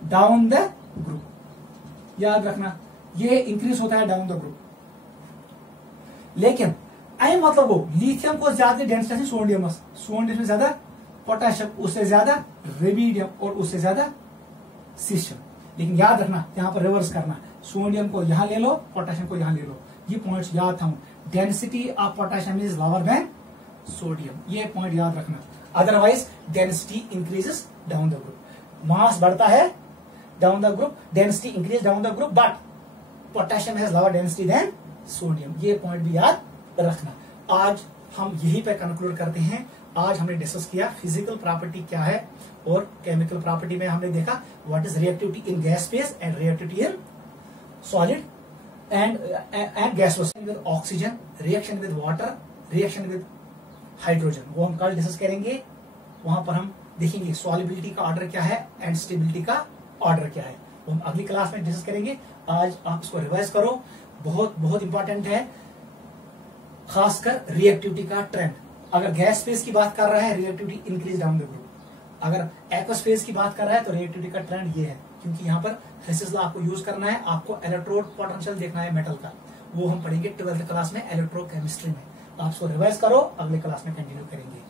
down the group, याद रखना ये इंक्रीज होता है डाउन द ग्रुप। लेकिन आई मतलब वो लिथियम को ज्यादा डेंसिटी सोडियम में ज्यादा पोटेशियम, उससे ज्यादा रेबिडियम और उससे ज्यादा सीशियम। लेकिन याद रखना यहां पर रिवर्स करना, सोडियम को यहां ले लो, पोटेशियम को यहां ले लो। ये पॉइंट्स याद था, density of potassium is lower than sodium, ये पॉइंट याद रखना। Otherwise density increases down the group, mass बढ़ता है down the group, density increase down the group, but potassium has lower density than sodium, ये पॉइंट भी याद रखना। आज हम यहीं पे कंक्लूड करते हैं। आज हमने डिस्कस किया फिजिकल प्रॉपर्टी क्या है और केमिकल प्रॉपर्टी में हमने देखा what is reactivity in gas phase and reactivity in solid and gaseous, with oxygen, reaction with water, reaction with hydrogen, वो हम कल डिस्कस करेंगे। वहां पर हम देखेंगे सॉलिबिलिटी का ऑर्डर क्या है एंड स्टेबिलिटी का ऑर्डर क्या है, वो हम अगली क्लास में डिस्कस करेंगे। आज आप इसको रिवाइज करो, बहुत बहुत इंपॉर्टेंट है, खासकर रिएक्टिविटी का ट्रेंड। अगर गैस फेज की बात कर रहा है reactivity increase down the group, अगर एक्वस फेज की बात कर रहा है तो रिएक्टिविटी का ट्रेंड ये है, क्योंकि यहाँ पर हेसिस लॉ आपको यूज करना है, आपको इलेक्ट्रोड पोटेंशियल देखना है मेटल का, वो हम पढ़ेंगे 12th क्लास में इलेक्ट्रोकेमिस्ट्री में। तो आप इसको रिवाइज करो, अगले क्लास में कंटिन्यू करेंगे।